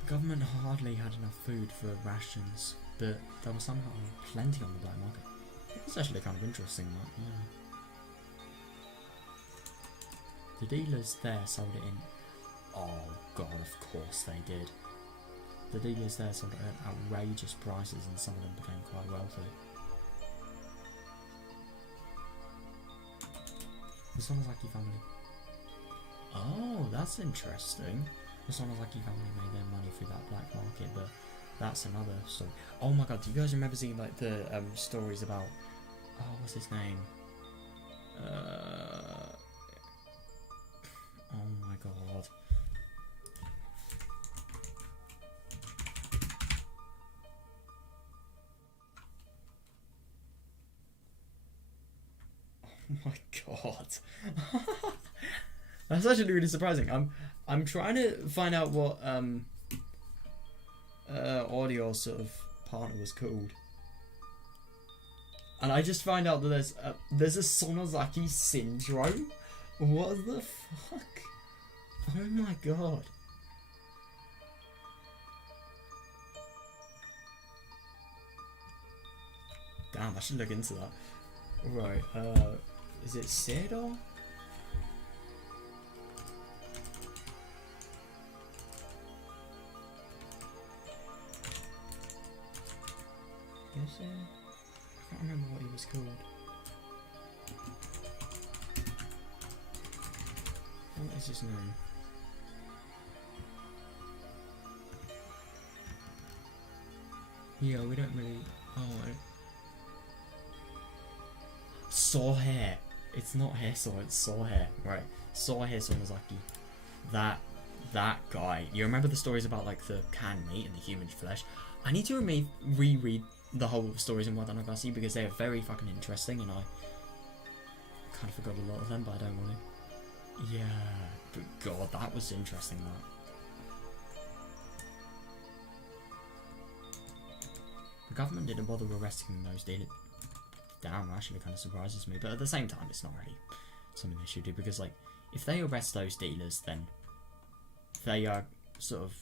The government hardly had enough food for rations, but there was somehow plenty on the black market. It's actually kind of interesting, that, yeah. The dealers there sold it in... Oh god, of course they did. The dealers there sold it at outrageous prices and some of them became quite wealthy. The Sonozaki family. Oh, that's interesting. The Sonozaki family made their money through that black market, but that's another story. Oh my god, do you guys remember seeing like the stories about... Oh, what's his name? Oh my god. Oh my god. That's actually really surprising. I'm trying to find out what audio sort of partner was called. And I just find out that there's a Sonozaki syndrome. What the fuck? Oh my god. Damn, I should look into that. Right, is it Sedo? Yes, I can't remember what he was called. What is his name? Yeah, we don't really... Oh, Saw hair. It's not hair saw, it's saw hair. Right. Saw hair Sonozaki. That guy. You remember the stories about like the canned meat and the human flesh? I need to reread the whole stories in Wadanogashi because they are very fucking interesting and I kind of forgot a lot of them, but I don't want to. Yeah, but god, that was interesting, that. The government didn't bother arresting those dealers. Damn, actually kind of surprises me, but at the same time it's not really something they should do because like if they arrest those dealers then they are sort of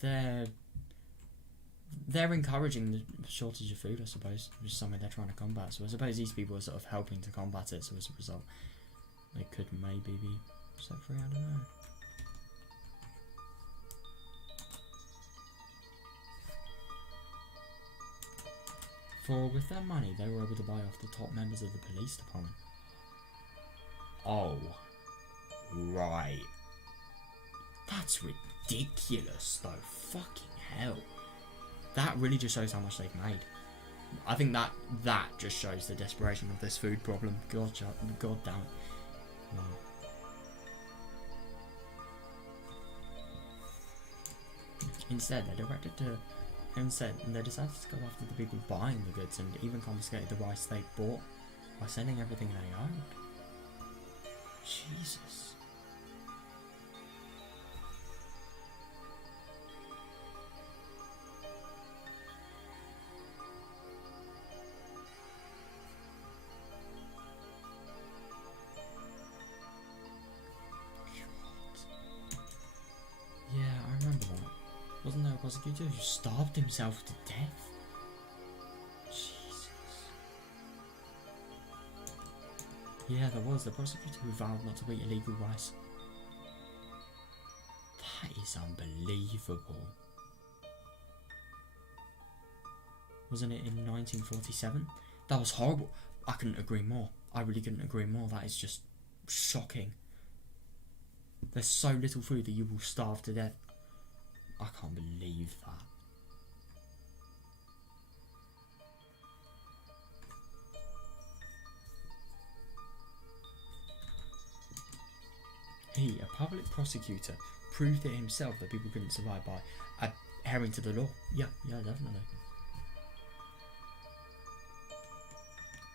they're encouraging the shortage of food, I suppose, which is something they're trying to combat. So I suppose these people are sort of helping to combat it, so as a result they could maybe be set free, I don't know. For with their money, they were able to buy off the top members of the police department. Oh, right. That's ridiculous, though. Fucking hell. That really just shows how much they've made. I think that just shows the desperation of this food problem. God damn it. Wow. Instead, they decided to go after the people buying the goods and even confiscated the rice they bought by selling everything they owned. Jesus. Yeah, I remember that. Wasn't there a prosecutor who starved himself to death? Jesus. Yeah, there was. The prosecutor who vowed not to eat illegal rice. That is unbelievable. Wasn't it in 1947? That was horrible. I couldn't agree more. I really couldn't agree more. That is just shocking. There's so little food that you will starve to death. I can't believe that. He, a public prosecutor, proved it himself that people couldn't survive by adhering to the law. Yeah, definitely.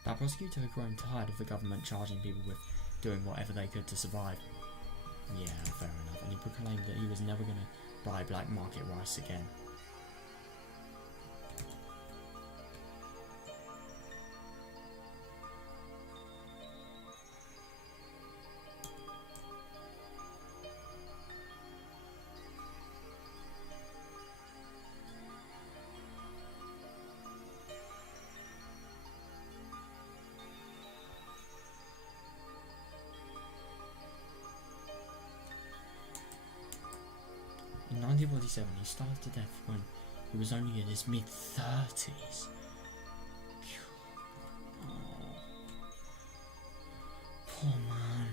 That prosecutor had grown tired of the government charging people with doing whatever they could to survive. Yeah, fair enough. And he proclaimed that he was never going to buy black market rice again. In 1947, he starved to death when he was only in his mid-30s. Oh, poor man.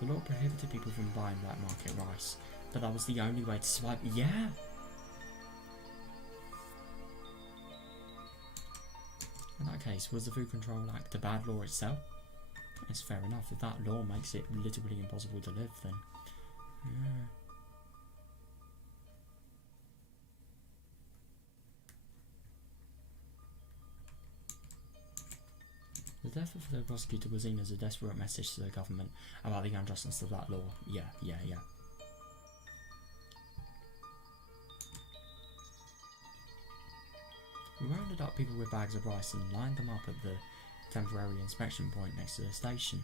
The law prohibited people from buying black market rice, but that was the only way to survive. Yeah! In that case, was the Food Control Act a bad law itself? It's fair enough. If that law makes it literally impossible to live, then yeah. The death of the prosecutor was seen as a desperate message to the government about the unjustness of that law. Yeah. We rounded up people with bags of rice and lined them up at the temporary inspection point next to the station.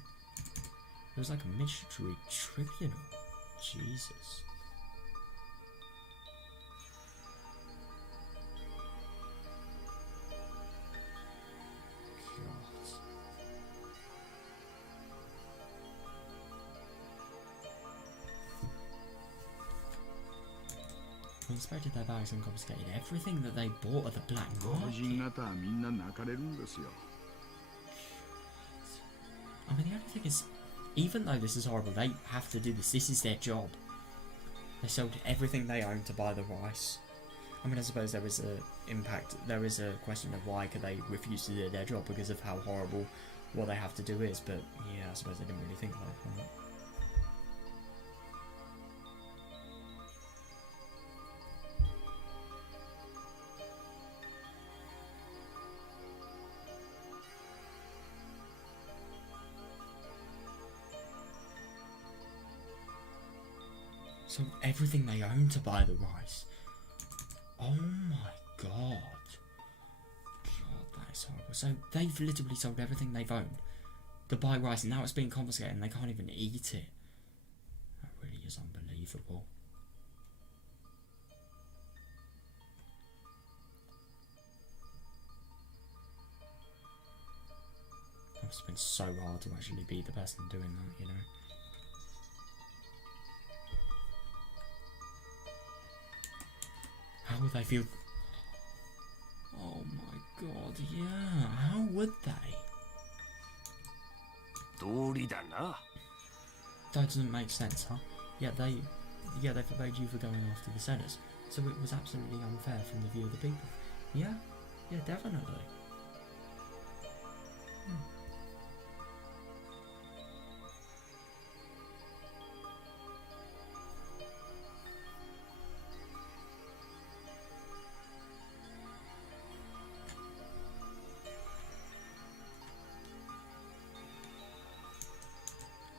It was like a military tribunal. Jesus. God. We inspected their bags and confiscated everything that they bought at the black market. I mean, the only thing is, even though this is horrible, they have to do this. This is their job. They sold everything they owned to buy the rice. I mean, I suppose there is there is a question of why could they refuse to do their job because of how horrible what they have to do is, but yeah, I suppose they didn't really think like that. So everything they own to buy the rice. Oh my god. God, that is horrible. So they've literally sold everything they've owned to buy rice, and now it's being confiscated and they can't even eat it. That really is unbelievable. It must have been so hard to actually be the person doing that, you know. How would they feel? Oh my god, yeah. How would they? That doesn't make sense, huh? Yeah, they forbade you for going after the sellers, so it was absolutely unfair from the view of the people. Yeah, definitely.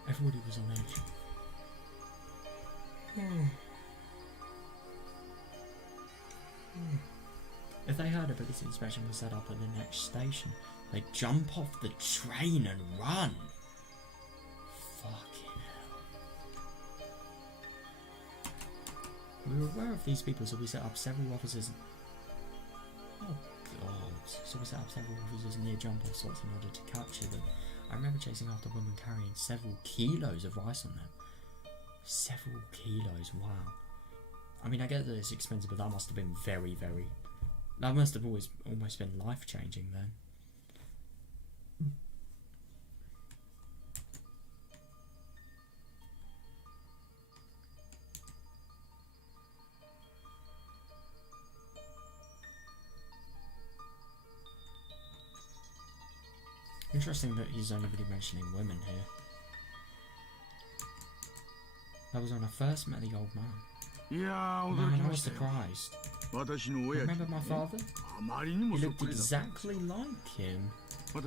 Everybody was on edge. If they heard a police inspection was set up at the next station, they'd jump off the train and run. Fucking hell. We were aware of these people, so we set up several officers. Oh god. So we set up several officers near jump-off spots in order to capture them. I remember chasing after women carrying several kilos of rice on them. Several kilos, wow. I mean, I get that it's expensive, but that must have been very, very... That must have almost been life-changing then. Interesting that he's only really mentioning women here. That was when I first met the old man. Man, I was surprised. Remember my father? He looked exactly like him. I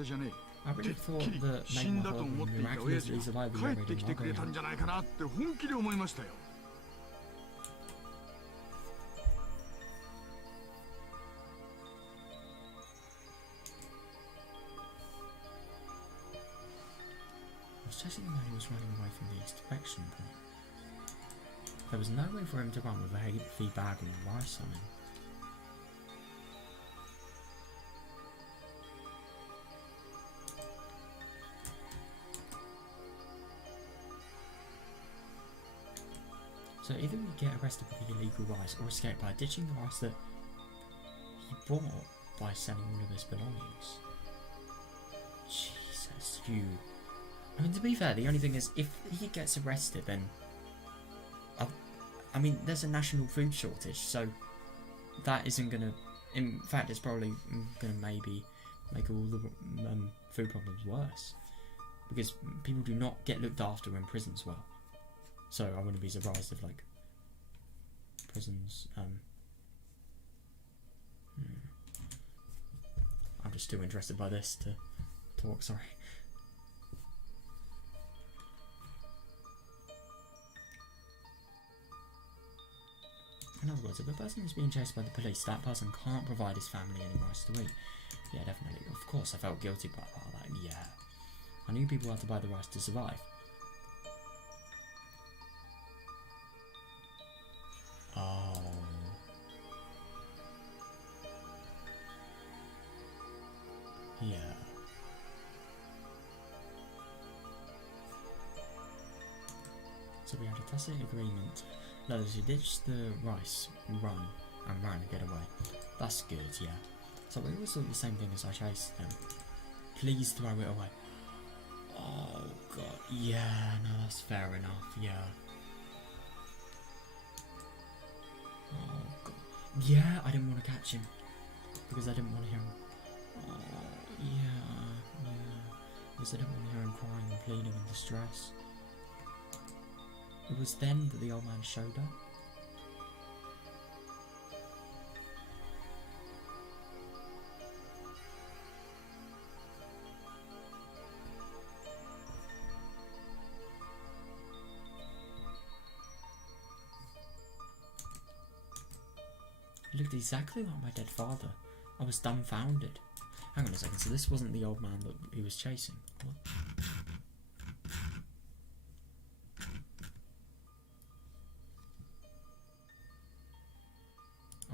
really thought that making my father miraculously survive the already I was chasing the man who was running away from the inspection point. There was no way for him to run with a heavy bag of rice on him. So either we get arrested with the illegal rice or escape by ditching the rice that he bought by selling all of his belongings. Jesus, you... I mean, to be fair, the only thing is, if he gets arrested, then... I mean, there's a national food shortage, so that isn't going to... In fact, it's probably going to maybe make all the food problems worse. Because people do not get looked after in prisons well. So I wouldn't be surprised if, like, prisons... I'm just too interested by this to talk, sorry. In other words, if a person is being chased by the police, that person can't provide his family any rice to eat. Yeah, definitely. Of course, I felt guilty about that. Yeah. I knew people had to buy the rice to survive. Oh. Yeah. So we had a tacit agreement. Those who ditched the rice ran and get away. That's good, yeah. So we always thought the same thing as I chased them. Please throw it away. Oh god, yeah, no, that's fair enough, yeah. Oh god. Yeah, I didn't want to catch him. Because I didn't want to hear him. Oh, yeah. Because I didn't want to hear him crying and pleading in distress. It was then that the old man showed up. He looked exactly like my dead father. I was dumbfounded. Hang on a second, so this wasn't the old man that he was chasing. What?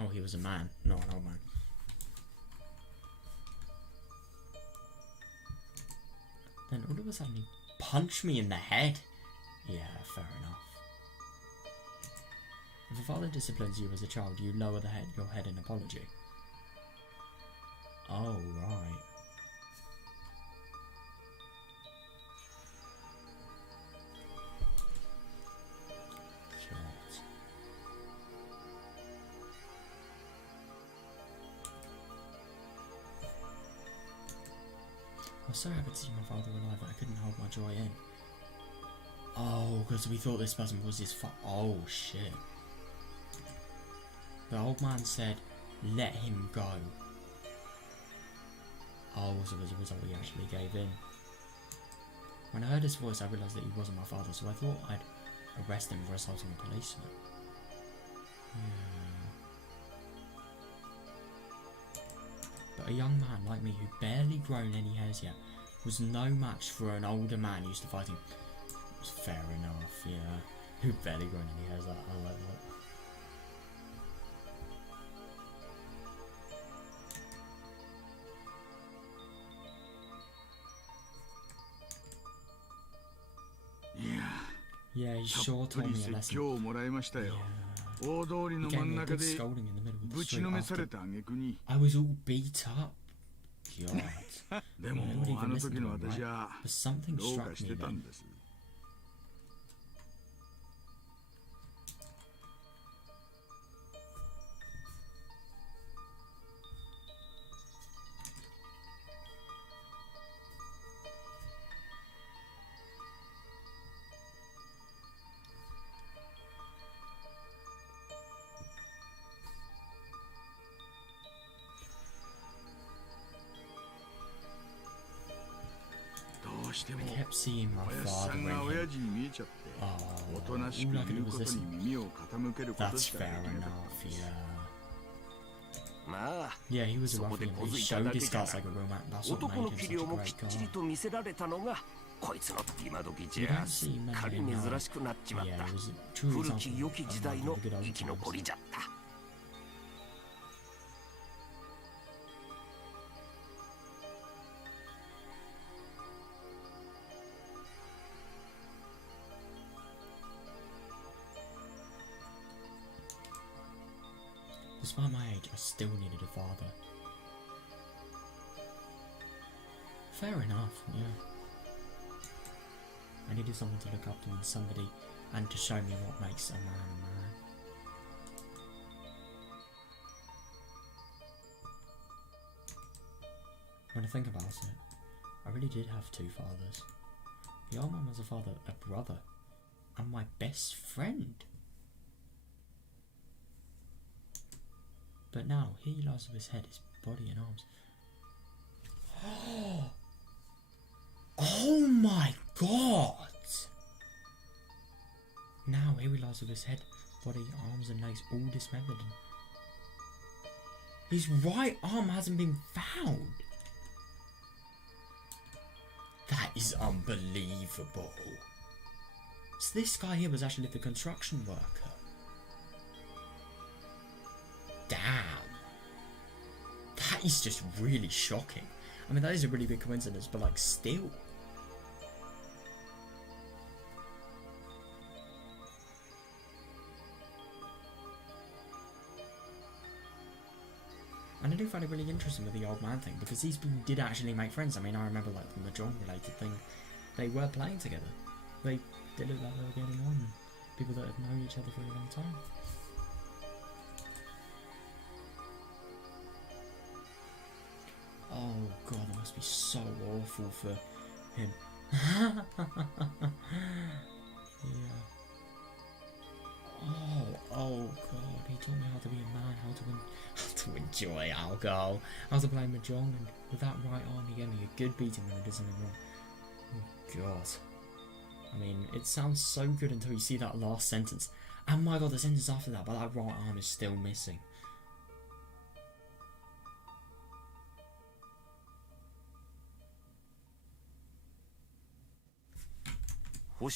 Oh, he was a man, not an old man. Then all of a sudden he punched me in the head. Yeah, fair enough. If a father disciplines you as a child, you lower your head in apology. Oh, right. God. I was so happy to see my father alive that I couldn't hold my joy in. Oh, because we thought this person was his oh, shit. The old man said, let him go. Oh, so as a result he actually gave in. When I heard his voice I realised that he wasn't my father, so I thought I'd arrest him for assaulting a policeman. Yeah. But a young man like me who'd barely grown any hairs yet was no match for an older man used to fighting. It was fair enough, yeah. Who'd barely grown any hairs, I like that. Yeah, he sure told me a lesson. Yeah. He gave me a good scolding in the middle of the street after. I was all beat up. God. I would even listen to him, right? But something struck me then. I kept seeing my father in him. Oh, all I could do was listen. That's fair enough, yeah. Yeah, he was a ruffian, but he showed his guts like a real man. That's what made him such a great guy. You don't see many now. Yeah, he was a true example of a good old times. Despite my age, I still needed a father. Fair enough, yeah. I needed someone to look up to and to show me what makes a man a man. When I think about it, I really did have two fathers. The old man was a father, a brother, and my best friend. But now, here he lies with his head, his body and arms. Oh my god! Now, here he lies with his head, body, arms and legs all dismembered. His right arm hasn't been found. That is unbelievable. So this guy here was actually the construction worker. Damn. That is just really shocking. I mean, that is a really big coincidence, but like, still. And I do find it really interesting with the old man thing, because these people did actually make friends. I mean, I remember like the Mahjong related thing. They were playing together. They did look like they were getting on. People that have known each other for a long time. Oh god, that must be so awful for him. Yeah. Oh god, he taught me how to be a man, how to enjoy alcohol, how to play Mahjong, and with that right arm he gave me a good beating when I did something wrong. Oh god. I mean, it sounds so good until you see that last sentence. And my god, the sentence after that, but that right arm is still missing. Do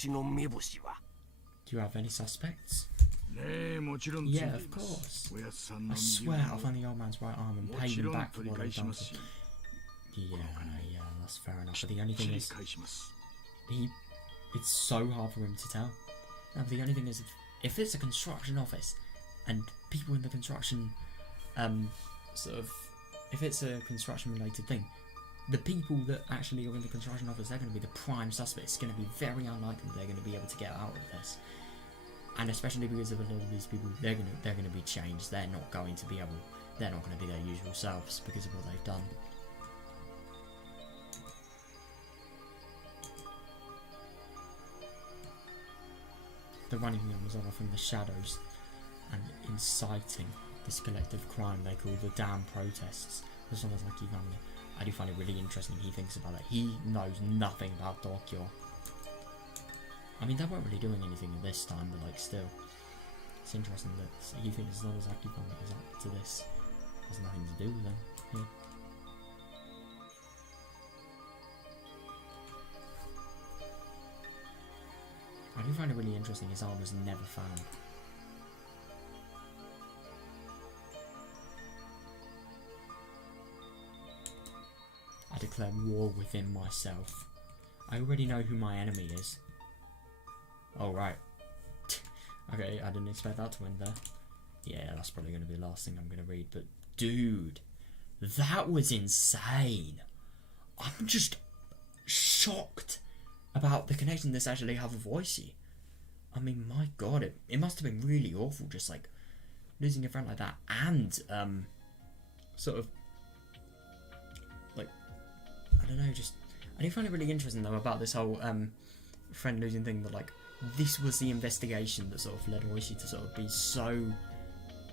you have any suspects? Yeah, of course. I swear I'll find the old man's right arm and pay him back for what they've done. Yeah, that's fair enough. But the only thing is, it's so hard for him to tell. No, but the only thing is, if it's a construction office and people in the construction if it's a construction related thing, the people that actually are in the construction office, they're going to be the prime suspects. It's going to be very unlikely they're going to be able to get out of this, and especially because of a lot of these people, they're going to be changed. They're not going to be their usual selves because of what they've done. The running youngs are from the shadows and inciting this collective crime they call the damn protests. As long as Lucky family, I do find it really interesting he thinks about it. He knows nothing about Tokyo. I mean, they weren't really doing anything at this time, but like still, it's interesting that he thinks as long as Lucky family is up to this, has nothing to do with them. Yeah. I do find it really interesting his arm was never found. I declare war within myself. I already know who my enemy is. Oh, right. Okay, I didn't expect that to end there. Yeah, that's probably going to be the last thing I'm going to read, but dude, that was insane. I'm just shocked about the connection this actually have with Voicey. I mean, my god, it must have been really awful just like losing a friend like that, and sort of like, I don't know, just I do find it really interesting though about this whole friend losing thing, that like this was the investigation that sort of led Voicey to sort of be so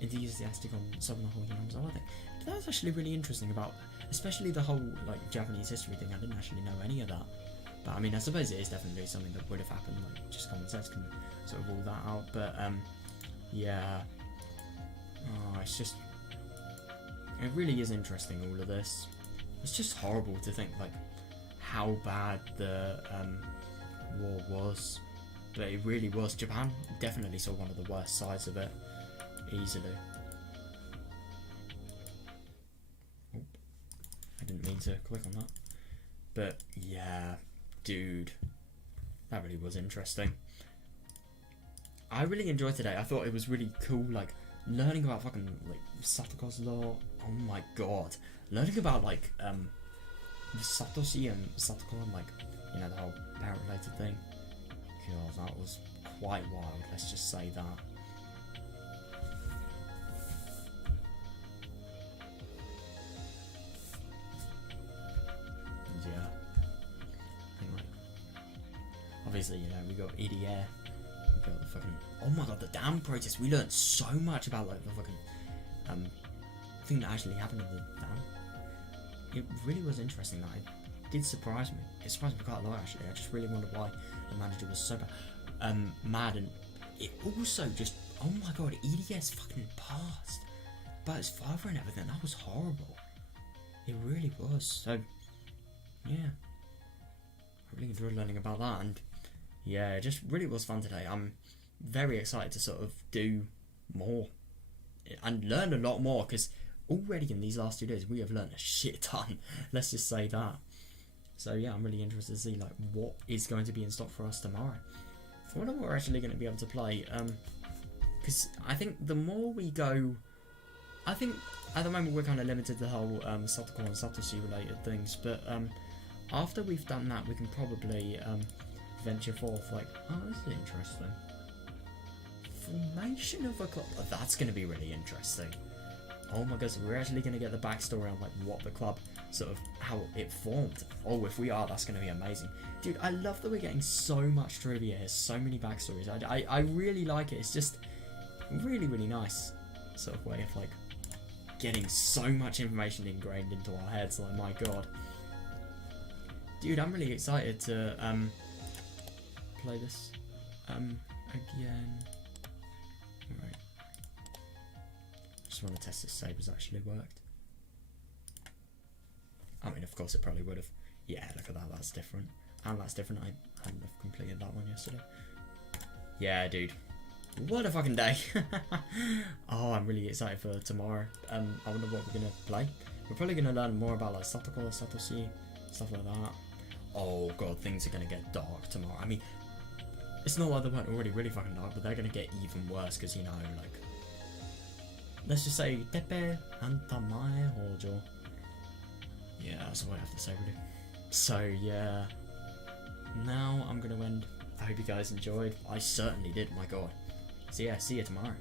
enthusiastic on some of the whole Yamazava thing. But that was actually really interesting about, especially the whole like Japanese history thing. I didn't actually know any of that. But I mean, I suppose it is definitely something that would have happened, like just common sense can sort of rule that out. But yeah, it's just, it really is interesting, all of this. It's just horrible to think like how bad the war was, but it really was. Japan definitely saw one of the worst sides of it, easily. Oh, I didn't mean to click on that, but yeah. Dude, that really was interesting. I really enjoyed today. I thought it was really cool, like learning about fucking like Satoko's law. Oh my god, learning about like Satoshi and Satoko and like, you know, the whole parent related thing. God, that was quite wild. Let's just say that. Yeah. Obviously, you know, we got EDR, we got the fucking, oh my god, the damn protest. We learned so much about like the fucking thing that actually happened in the dam. It really was interesting. That it did surprise me. It surprised me quite a lot actually. I just really wondered why the manager was so mad, and it also just, oh my god, EDS fucking passed about his father and everything. That was horrible. It really was. So yeah, I really enjoyed learning about that, and yeah, it just really was fun today. I'm very excited to sort of do more and learn a lot more, because already in these last 2 days we have learned a shit ton. Let's just say that. So yeah, I'm really interested to see like what is going to be in stock for us tomorrow. I wonder what we're actually going to be able to play, because I think the more we go, I think at the moment we're kind of limited to the whole Satoko and Satoshi related things, but after we've done that, we can probably venture forth. Like, oh, this is interesting. Formation of a club. Oh, that's going to be really interesting. Oh my god, so we're actually going to get the backstory on like what the club, sort of how it formed. Oh, if we are, that's going to be amazing. Dude, I love that we're getting so much trivia here, so many backstories. I really like it. It's just really, really nice sort of way of like getting so much information ingrained into our heads. Like, my god. Dude, I'm really excited to play this again. Alright. Just want to test if save has actually worked. I mean, of course it probably would have. Yeah, look at that, that's different. And that's different. I hadn't have completed that one yesterday. Yeah, dude. What a fucking day. Oh, I'm really excited for tomorrow. I wonder what we're going to play. We're probably going to learn more about like Satoko, Satoshi, stuff like that. Oh god, things are going to get dark tomorrow. I mean, It's not like they weren't already really fucking dark, but they're gonna get even worse because, you know, like, let's just say Tepe Antamae Hojo. Yeah, that's all I have to say really. So yeah, now I'm gonna end. I hope you guys enjoyed. I certainly did, my god. So yeah, see you tomorrow.